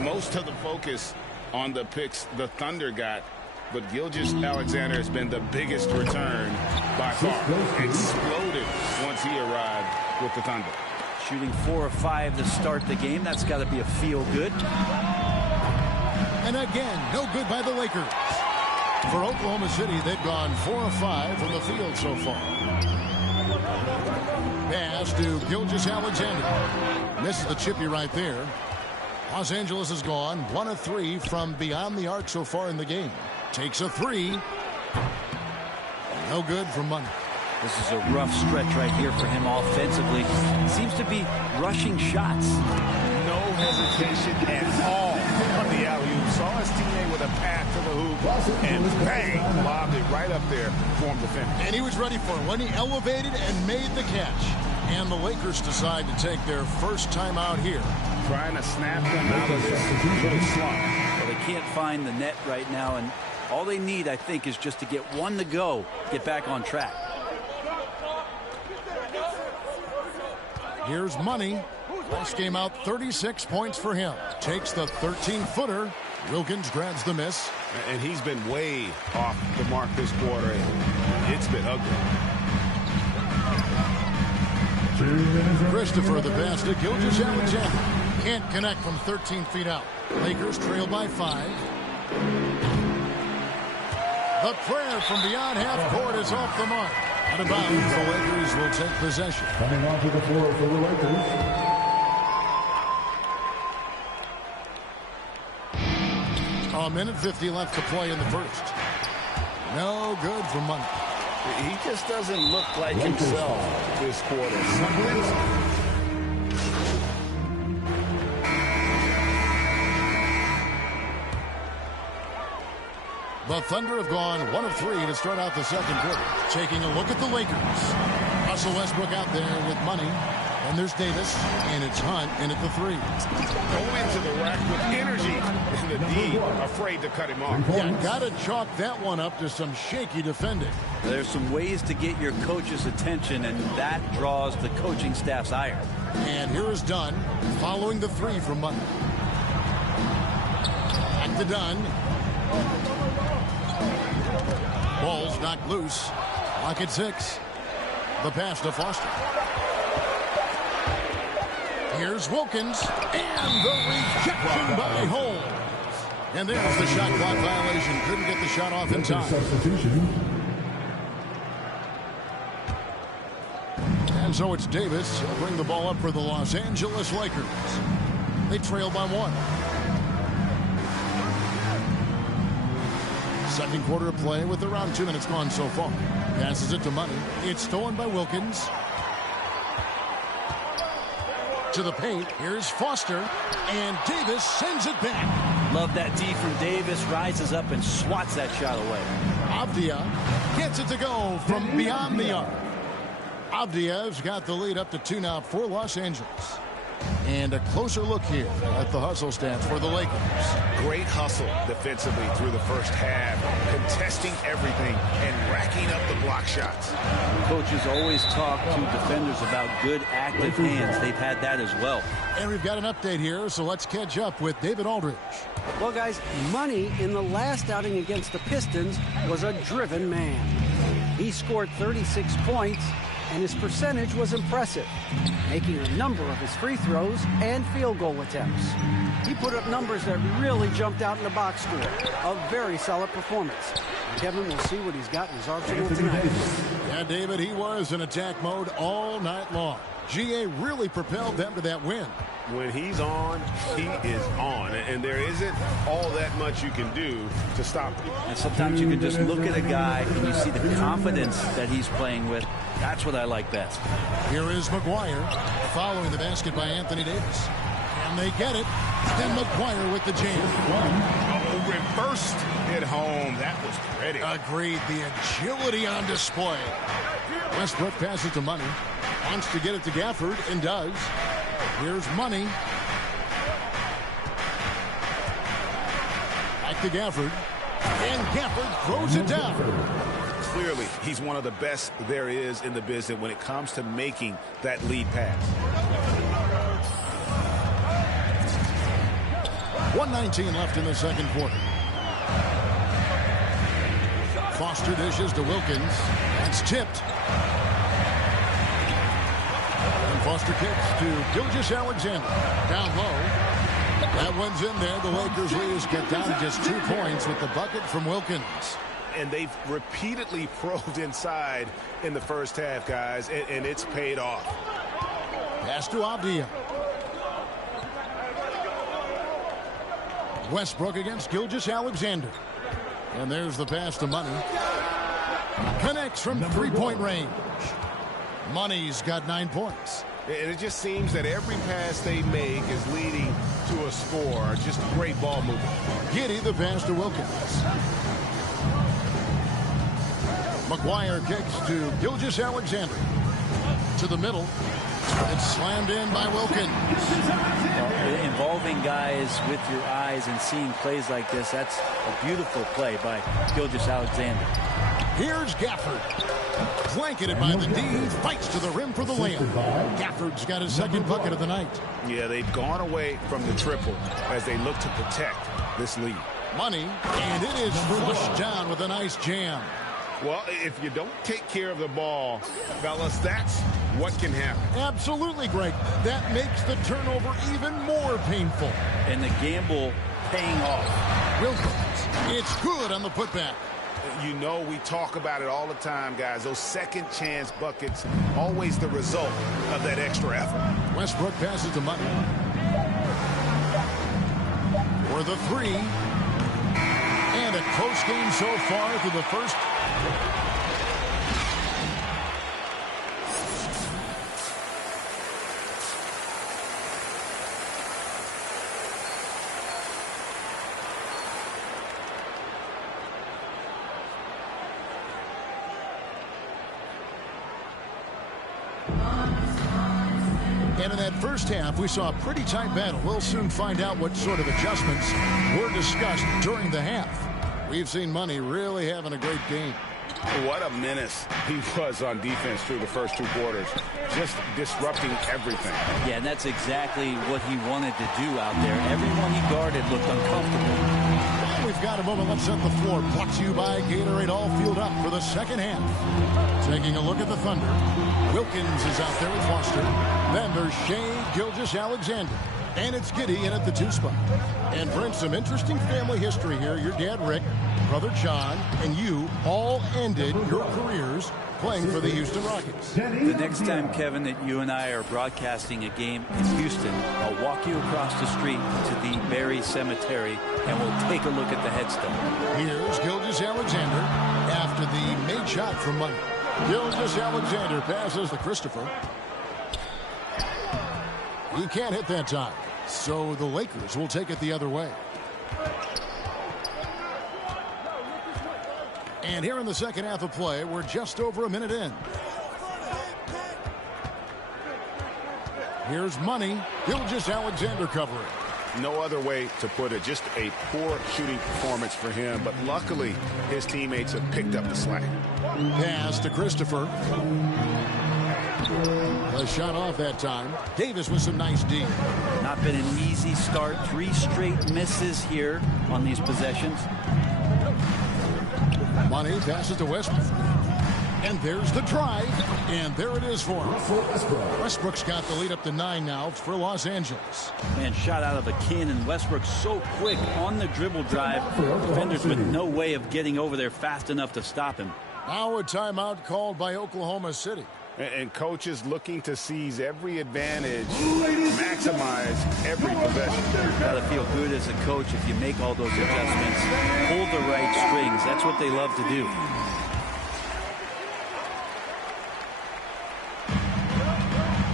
Most of the focus on the picks the Thunder got, but Gilgeous-Alexander has been the biggest return by far. Exploded once he arrived with the Thunder. Shooting 4 of 5 to start the game. That's got to be a feel-good. And again, no good by the Lakers. For Oklahoma City, they've gone 4 of 5 from the field so far. Pass to Gilgeous-Alexander. Misses the chippy right there. Los Angeles has gone 1 of 3 from beyond the arc so far in the game. Takes a 3. No good from Money. This is a rough stretch right here for him offensively. Seems to be rushing shots. No hesitation at all on the alley-oop. Saw his teammate with a pass to the hoop and bang, lobbed it right up there for him to finish. And he was ready for it when he elevated and made the catch. And the Lakers decide to take their first time out here. Trying to snap them out of this little slump. Well, they can't find the net right now, and all they need, I think, is just to get one to go, get back on track. Here's Money. Last game out, 36 points for him. Takes the 13-footer. Wilkins grabs the miss. And he's been way off the mark this quarter. It's been ugly. Christopher, the pass to Gilgeous-Alexander. Can't connect from 13 feet out. Lakers trail by 5. The prayer from beyond half court is off the mark. Out of bounds, the Lakers will take possession. Coming onto the floor for the Lakers. A minute 50 left to play in the first. No good for Money. He just doesn't look like himself this quarter. The Thunder have gone 1 of 3 to start out the second quarter. Taking a look at the Lakers. Russell Westbrook out there with Money. And there's Davis, and it's Hunt in at the 3. Go into the rack with energy, and the D afraid to cut him off. Yeah, gotta chalk that one up to some shaky defending. There's some ways to get your coach's attention, and that draws the coaching staff's ire. And here is Dunn following the 3 from Money. Back to Dunn. Ball's knocked loose. Clock at 6. The pass to Foster. Here's Wilkins, and the rejection by Holmes. And there's the shot clock violation. Couldn't get the shot off in time. Substitution. And so it's Davis. He'll bring the ball up for the Los Angeles Lakers. They trail by 1. Second quarter of play with around 2 minutes gone so far. Passes it to Money. It's stolen by Wilkins. To the paint. Here's Foster. And Davis sends it back. Love that D from Davis. Rises up and swats that shot away. Avdia gets it to go from beyond the arc. Avdia's got the lead up to 2 now for Los Angeles. And a closer look here at the hustle stats for the Lakers. Great hustle defensively through the first half, contesting everything and racking up the block shots. Coaches always talk to defenders about good active hands. They've had that as well. And we've got an update here, so let's catch up with David Aldridge. Well, guys, Money in the last outing against the Pistons was a driven man. He scored 36 points, and his percentage was impressive, making a number of his free throws and field goal attempts. He put up numbers that really jumped out in the box score. A very solid performance. Kevin will see what he's got in his arsenal tonight. Yeah, David, he was in attack mode all night long. GA really propelled them to that win. When he's on, he is on. And there isn't all that much you can do to stop him. And sometimes you can just look at a guy and you see the confidence that he's playing with. That's what I like best. Here is McGuire following the basket by Anthony Davis. And they get it. Then McGuire with the jam. Oh, reversed it home. That was pretty. Agreed. The agility on display. Westbrook passes to Money. Wants to get it to Gafford and does. Here's Money. Back to Gafford. And Gafford throws it down. Clearly, he's one of the best there is in the business when it comes to making that lead pass. 1:19 left in the second quarter. Foster dishes to Wilkins. That's tipped. And Foster kicks to Gilgeous-Alexander. Down low. That one's in there. The Lakers leaders get down to just 2 points with the bucket from Wilkins. And they've repeatedly probed inside in the first half, guys, and it's paid off. Pass to Avdia. Westbrook against Gilgeous-Alexander. And there's the pass to Money. Connects from 3-point range. Money's got 9 points. And it just seems that every pass they make is leading to a score. Just great ball movement. Giddey the pass to Wilkins. McGuire kicks to Gilgeous-Alexander. To the middle. It's slammed in by Wilkins. Involving guys with your eyes and seeing plays like this, that's a beautiful play by Gilgeous-Alexander. Here's Gafford. blanketed by the D. He fights to the rim for the layup. Gafford's got his second bucket of the night. Yeah, they've gone away from the triple as they look to protect this lead. Money, and it is flushed down with a nice jam. Well, if you don't take care of the ball, fellas, that's what can happen. Absolutely, Greg. That makes the turnover even more painful. And the gamble paying off. Wilkins, it's good on the putback. You know, we talk about it all the time, guys. Those second chance buckets, always the result of that extra effort. Westbrook passes to Money. For the three. And a close game so far through the first. And in that first half, we saw a pretty tight battle. We'll soon find out what sort of adjustments were discussed during the half. We've seen Money really having a great game. What a menace he was on defense through the first 2 quarters. Just disrupting everything. Yeah, and that's exactly what he wanted to do out there. Everyone he guarded looked uncomfortable. We've got a moment left set the floor. Brought to you by Gatorade All Fueled Up for the second half. Taking a look at the Thunder. Wilkins is out there with Foster. Then there's Shai Gilgeous-Alexander. And it's Giddey in at the 2 spot. And friends, some interesting family history here. Your dad, Rick, brother John, and you all ended your careers playing for the Houston Rockets. The next time, Kevin, that you and I are broadcasting a game in Houston, I'll walk you across the street to the Berry Cemetery, and we'll take a look at the headstone. Here's Gilgeous-Alexander after the made shot from Money. Gilgeous-Alexander passes to Christopher. He can't hit that time, so the Lakers will take it the other way. And here in the second half of play, we're just over a minute in. Here's Money. Gilgeous-Alexander covering. No other way to put it. Just a poor shooting performance for him. But luckily, his teammates have picked up the slack. Pass to Christopher. A shot off that time. Davis with some nice D. Not been an easy start. 3 straight misses here on these possessions. Money passes to Westbrook. And there's the drive. And there it is for him. Westbrook's got the lead up to 9 now for Los Angeles. Man, shot out of a cannon. Westbrook so quick on the dribble drive. Defenders with no way of getting over there fast enough to stop him. Now a timeout called by Oklahoma City. And coaches looking to seize every advantage, maximize every possession. Got to feel good as a coach if you make all those adjustments. Hold the right strings. That's what they love to do.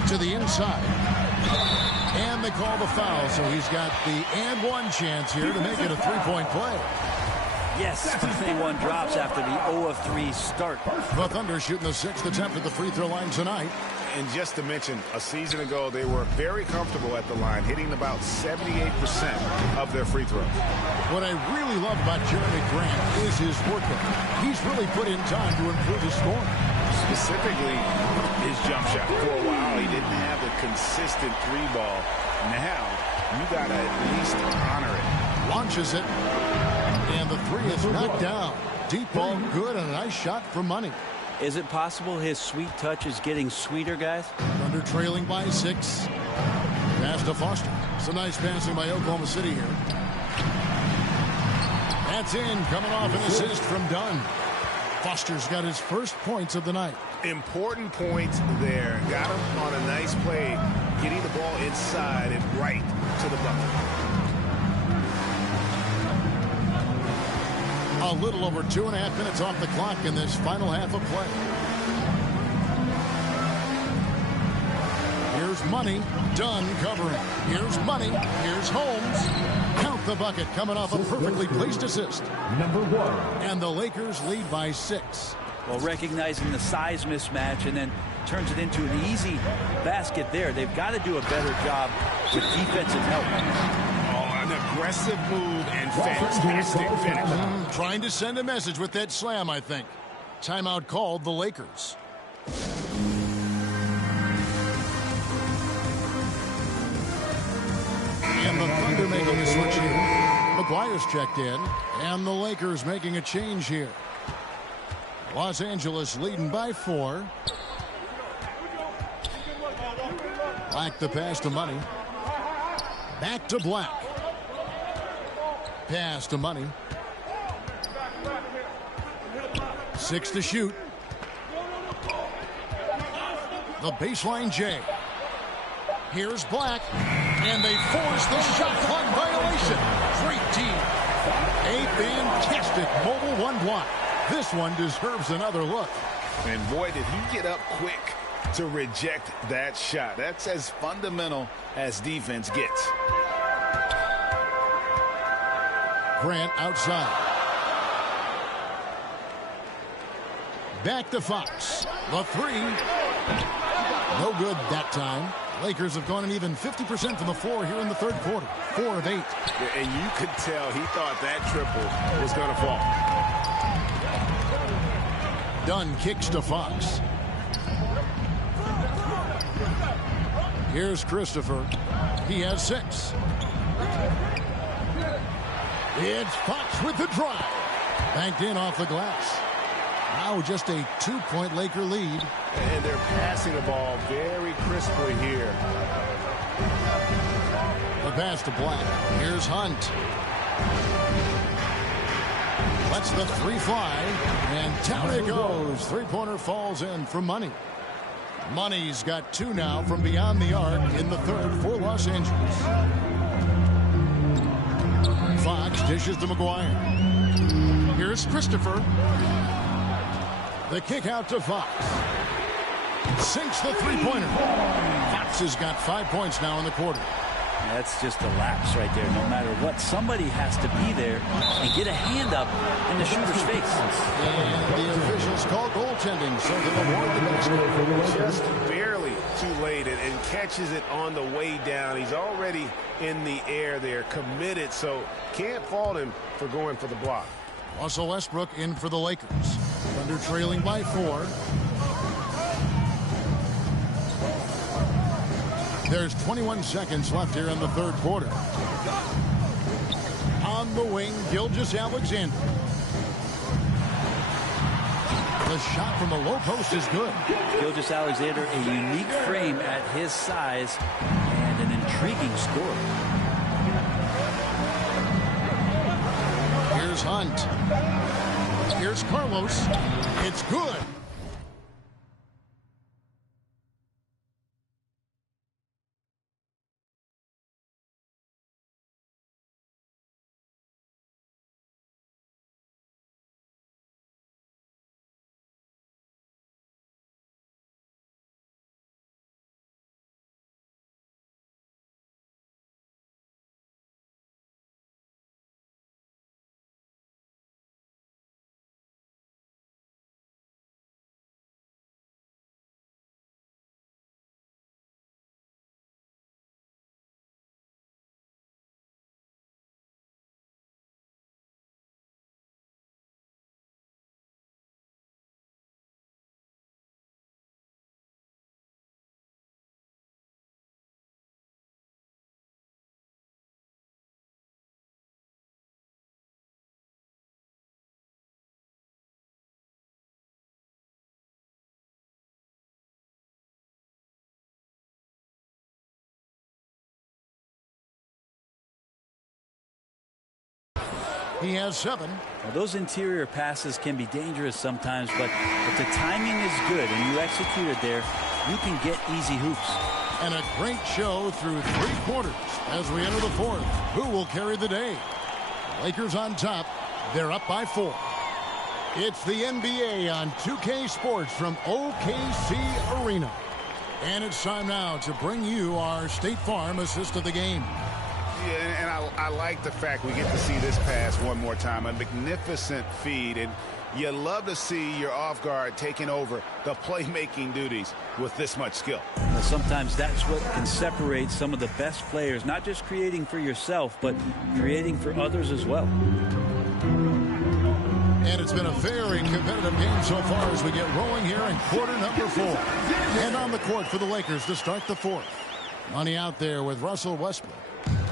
To the inside. And they call the foul, so he's got the and one chance here to make it a 3-point play. Yes, finally one drops after the 0 of 3 start. The Thunder shooting the 6th attempt at the free throw line tonight. And just to mention, a season ago, they were very comfortable at the line, hitting about 78% of their free throws. What I really love about Jeremy Grant is his work ethic. He's really put in time to improve his scoring. Specifically, his jump shot. For a while, he didn't have a consistent 3-ball. Now, you got to at least honor it. Launches it. And the 3 is knocked down. Deep ball good and a nice shot for Money. Is it possible his sweet touch is getting sweeter, guys? Thunder trailing by 6. Pass to Foster. Some nice passing by Oklahoma City here. That's in. Coming off an assist from Dunn. Foster's got his first points of the night. Important points there. Got him on a nice play, getting the ball inside and right to the bucket. A little over 2.5 minutes off the clock in this final half of play. Here's Money. Dunn covering. Here's Money. Here's Holmes. Count the bucket coming off a perfectly placed assist. Number 1. And the Lakers lead by 6. Well, recognizing the size mismatch and then turns it into an easy basket there. They've got to do a better job with defensive help. Aggressive move and fantastic finish. Trying to send a message with that slam, I think. Timeout called the Lakers. And the Thunder making a switch here. McGuire's checked in, and the Lakers making a change here. Los Angeles leading by 4. Black the pass to Money. Back to Black. Pass to Money. 6 to shoot. The baseline J. Here's Black. And they force the shot clock violation. Great team. A fantastic mobile one block. This one deserves another look. And boy, did he get up quick to reject that shot. That's as fundamental as defense gets. Grant outside. Back to Fox. The 3. No good that time. Lakers have gone an even 50% from the floor here in the third quarter. 4 of 8. Yeah, and you could tell he thought that triple was going to fall. Dunn kicks to Fox. Here's Christopher. He has 6. It's Fox with the drive. Banked in off the glass. Now just a 2-point Laker lead. And they're passing the ball very crisply here. The pass to Black. Here's Hunt. Lets the 3 fly. And down it goes. 3-pointer falls in for Money. Money's got 2 now from beyond the arc in the third for Los Angeles. Fox dishes to McGuire. Here's Christopher. The kick out to Fox. Sinks the 3-pointer. Fox has got 5 points now in the quarter. That's just a lapse right there. No matter what, somebody has to be there and get a hand up in the shooter's face. And the officials call goaltending, so they'll award the basket. Just barely too late and catches it on the way down. He's already in the air there, committed, so can't fault him for going for the block. Russell Westbrook in for the Lakers. Thunder trailing by 4. There's 21 seconds left here in the third quarter. On the wing, Gilgeous-Alexander. The shot from the low post is good. Gilgeous-Alexander, a unique frame at his size and an intriguing score. Here's Hunt. Here's Carlos. It's good. He has 7. Well, those interior passes can be dangerous sometimes, but if the timing is good and you execute it there, you can get easy hoops. And a great show through 3 quarters as we enter the fourth. Who will carry the day? Lakers on top. They're up by 4. It's the NBA on 2K Sports from OKC Arena. And it's time now to bring you our State Farm assist of the game. Yeah, and I like the fact we get to see this pass one more time. A magnificent feed, and you love to see your off guard taking over the playmaking duties with this much skill. Well, sometimes that's what can separate some of the best players, not just creating for yourself, but creating for others as well. And it's been a very competitive game so far as we get rolling here in quarter number 4. And on the court for the Lakers to start the 4th. Money out there with Russell Westbrook.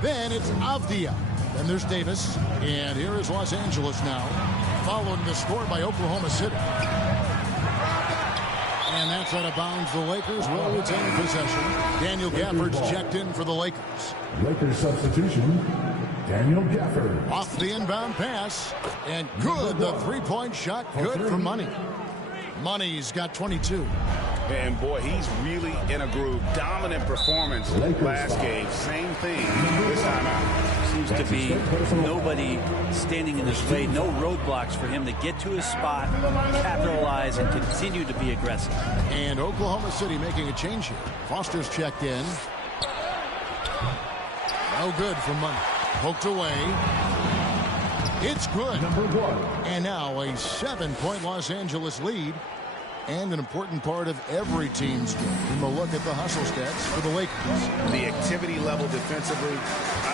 Then it's Avdia. Then there's Davis. And here is Los Angeles now, following the score by Oklahoma City. And that's out of bounds. The Lakers will retain possession. Daniel Gafford's checked in for the Lakers. Lakers substitution, Daniel Gafford. Off the inbound pass. And good. The three-point shot. Good for Money. Money's got 22. And boy, he's really in a groove. Dominant performance last game. Same thing this time out. Seems to be nobody standing in his way. No roadblocks for him to get to his spot, capitalize, and continue to be aggressive. And Oklahoma City making a change here. Foster's checked in. No good for Money. Poked away. It's good. And now a 7-point Los Angeles lead. And an important part of every team's game. And we'll look at the hustle stats for the Lakers. The activity level defensively,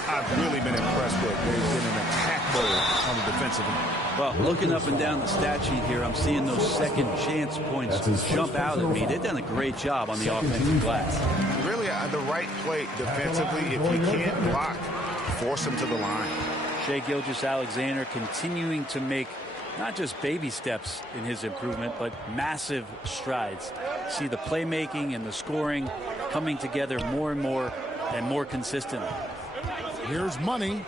I've really been impressed with. There's been an attack mode on the defensive end. Well, looking up and down the stat sheet here, I'm seeing those second chance points jump out at me. They've done a great job on the offensive glass. Really, the right play defensively. If you can't block, force them to the line. Shai Gilgeous-Alexander continuing to make not just baby steps in his improvement, but massive strides. See the playmaking and the scoring coming together more and more consistently. Here's Money.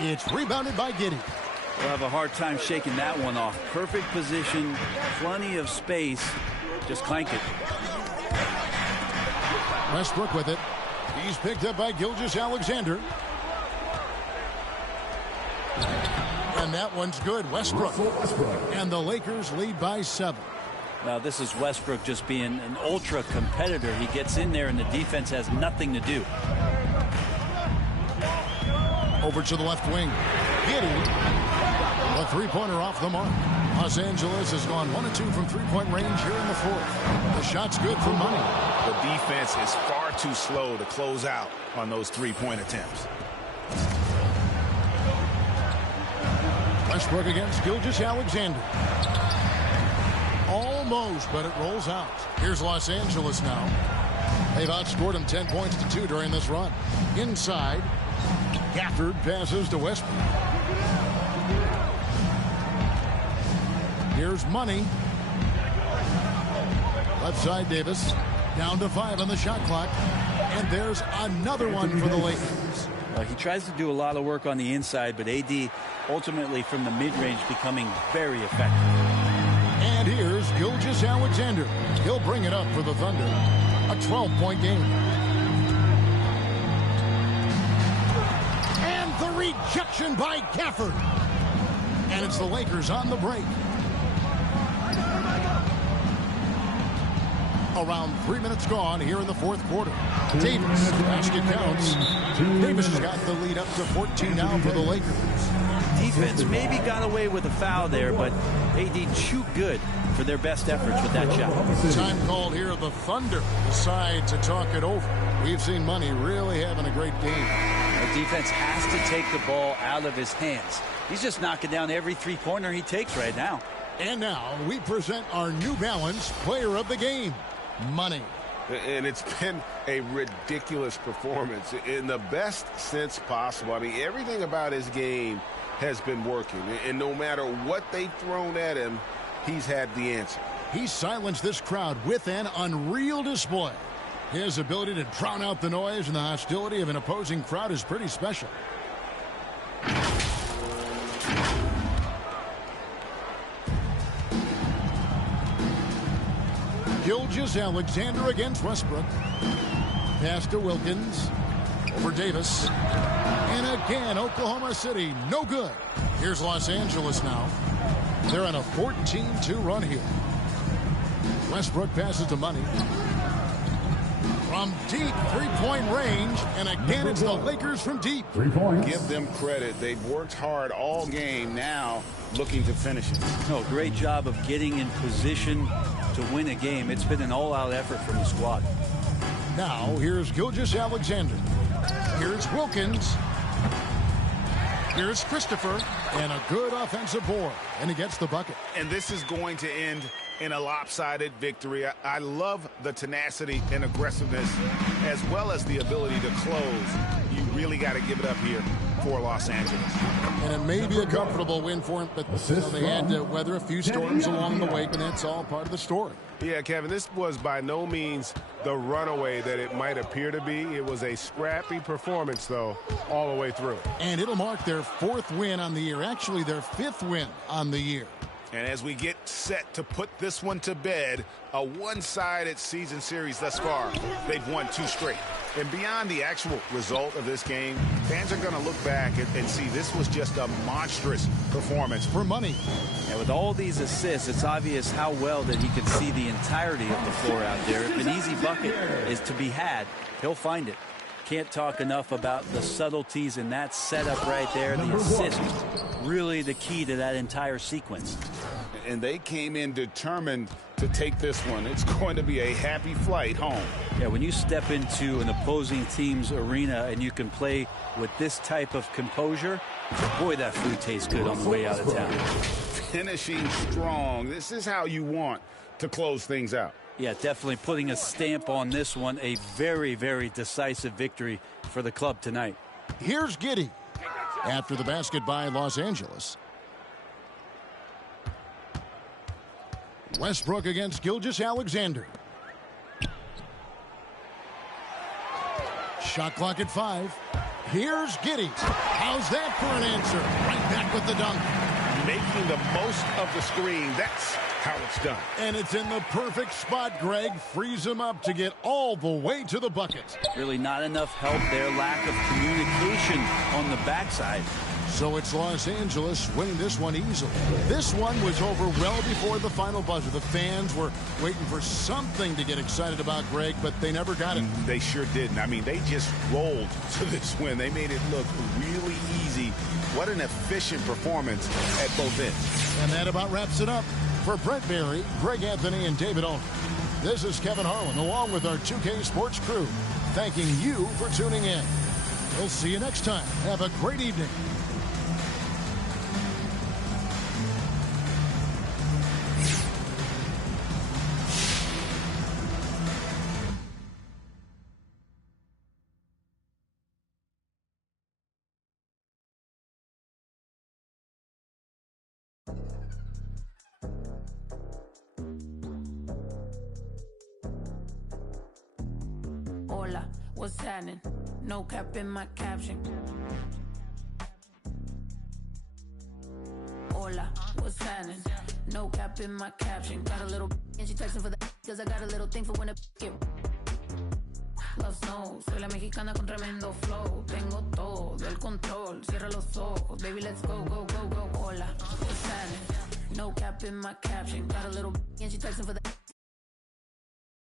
It's rebounded by Giddey. We'll have a hard time shaking that one off. Perfect position, plenty of space. Just clank it. Westbrook with it. He's picked up by Gilgeous-Alexander. And that one's good. Westbrook. And the Lakers lead by 7. Now this is Westbrook just being an ultra competitor. He gets in there and the defense has nothing to do. Over to the left wing. Giddey. The three-pointer off the mark. Los Angeles has gone 1 of 2 from three-point range here in the 4th. The shot's good for Money. The defense is far too slow to close out on those three-point attempts. Westbrook against Gilgeous-Alexander. Almost, but it rolls out. Here's Los Angeles now. They've outscored them 10 points to 2 during this run. Inside, Gafford passes to Westbrook. Here's Money. Left side, Davis. Down to 5 on the shot clock. And there's another one for the Lakers. He tries to do a lot of work on the inside, but AD ultimately from the mid-range becoming very effective. And here's Gilgeous-Alexander. He'll bring it up for the Thunder. A 12-point game. And the rejection by Gafford. And it's the Lakers on the break. Around 3 minutes gone here in the 4th quarter. Davis, basket counts. Davis has got the lead up to 14 now for the Lakers. Defense maybe got away with a foul there, but AD too good for their best efforts with that shot. Time called here. The Thunder decide to talk it over. We've seen Money really having a great game. The defense has to take the ball out of his hands. He's just knocking down every three-pointer he takes right now. And now we present our New Balance Player of the Game, Money. And it's been a ridiculous performance in the best sense possible. I mean, everything about his game has been working. And no matter what they've thrown at him, he's had the answer. He silenced this crowd with an unreal display. His ability to drown out the noise and the hostility of an opposing crowd is pretty special. Gilgeous-Alexander against Westbrook. Pass to Wilkins. Over Davis. And again, Oklahoma City, no good. Here's Los Angeles now. They're on a 14-2 run here. Westbrook passes to Money. From deep three-point range, and again it's the Lakers from deep. 3 points. Give them credit. They've worked hard all game, now looking to finish it. No, great job of getting in position to win a game. It's been an all-out effort from the squad. Now, here's Gilgeous-Alexander. Here's Wilkins. Here's Christopher. And a good offensive board. And he gets the bucket. And this is going to end in a lopsided victory. I love the tenacity and aggressiveness as well as the ability to close. You really got to give it up here for Los Angeles. And it may be a comfortable win for him, but they had to weather a few storms along the way, and that's all part of the story. Yeah, Kevin, this was by no means the runaway that it might appear to be. It was a scrappy performance, though, all the way through. And it'll mark their 4th win on the year, actually their 5th win on the year. And as we get set to put this one to bed, a one-sided season series thus far. They've won 2 straight. And beyond the actual result of this game, fans are going to look back and see this was just a monstrous performance for money. And with all these assists, it's obvious how well that he can see the entirety of the floor out there. If an easy bucket is to be had, he'll find it. Can't talk enough about the subtleties in that setup right there. The assist, really the key to that entire sequence. And they came in determined to take this one. It's going to be a happy flight home. Yeah, when you step into an opposing team's arena and you can play with this type of composure, boy, that food tastes good on the way out of town. Finishing strong. This is how you want to close things out. Yeah, definitely putting a stamp on this one. A very, very decisive victory for the club tonight. Here's Giddey after the basket by Los Angeles. Westbrook against Gilgeous-Alexander. Shot clock at 5. Here's Giddey. How's that for an answer? Right back with the dunk. Making the most of the screen. That's how it's done. And it's in the perfect spot, Greg. Frees him up to get all the way to the bucket. Really not enough help there. Lack of communication on the backside. So it's Los Angeles winning this one easily. This one was over well before the final buzzer. The fans were waiting for something to get excited about, Greg, but they never got it. They sure didn't. I mean, they just rolled to this win. They made it look really easy. What an efficient performance at both ends. And that about wraps it up. For Brent Barry, Greg Anthony, and David Olney, this is Kevin Harlan, along with our 2K Sports crew, thanking you for tuning in. We'll see you next time. Have a great evening. Hola, what's happening? No cap in my caption. Hola, what's happening? No cap in my caption. Got a little and she texting for the cause I got a little thing for when it get. Love snows, soy la mexicana con tremendo flow. Tengo todo el control, cierra los ojos. Baby, let's go, go, go, go. Hola, what's happening? No cap in my caption. Got a little and she texting for the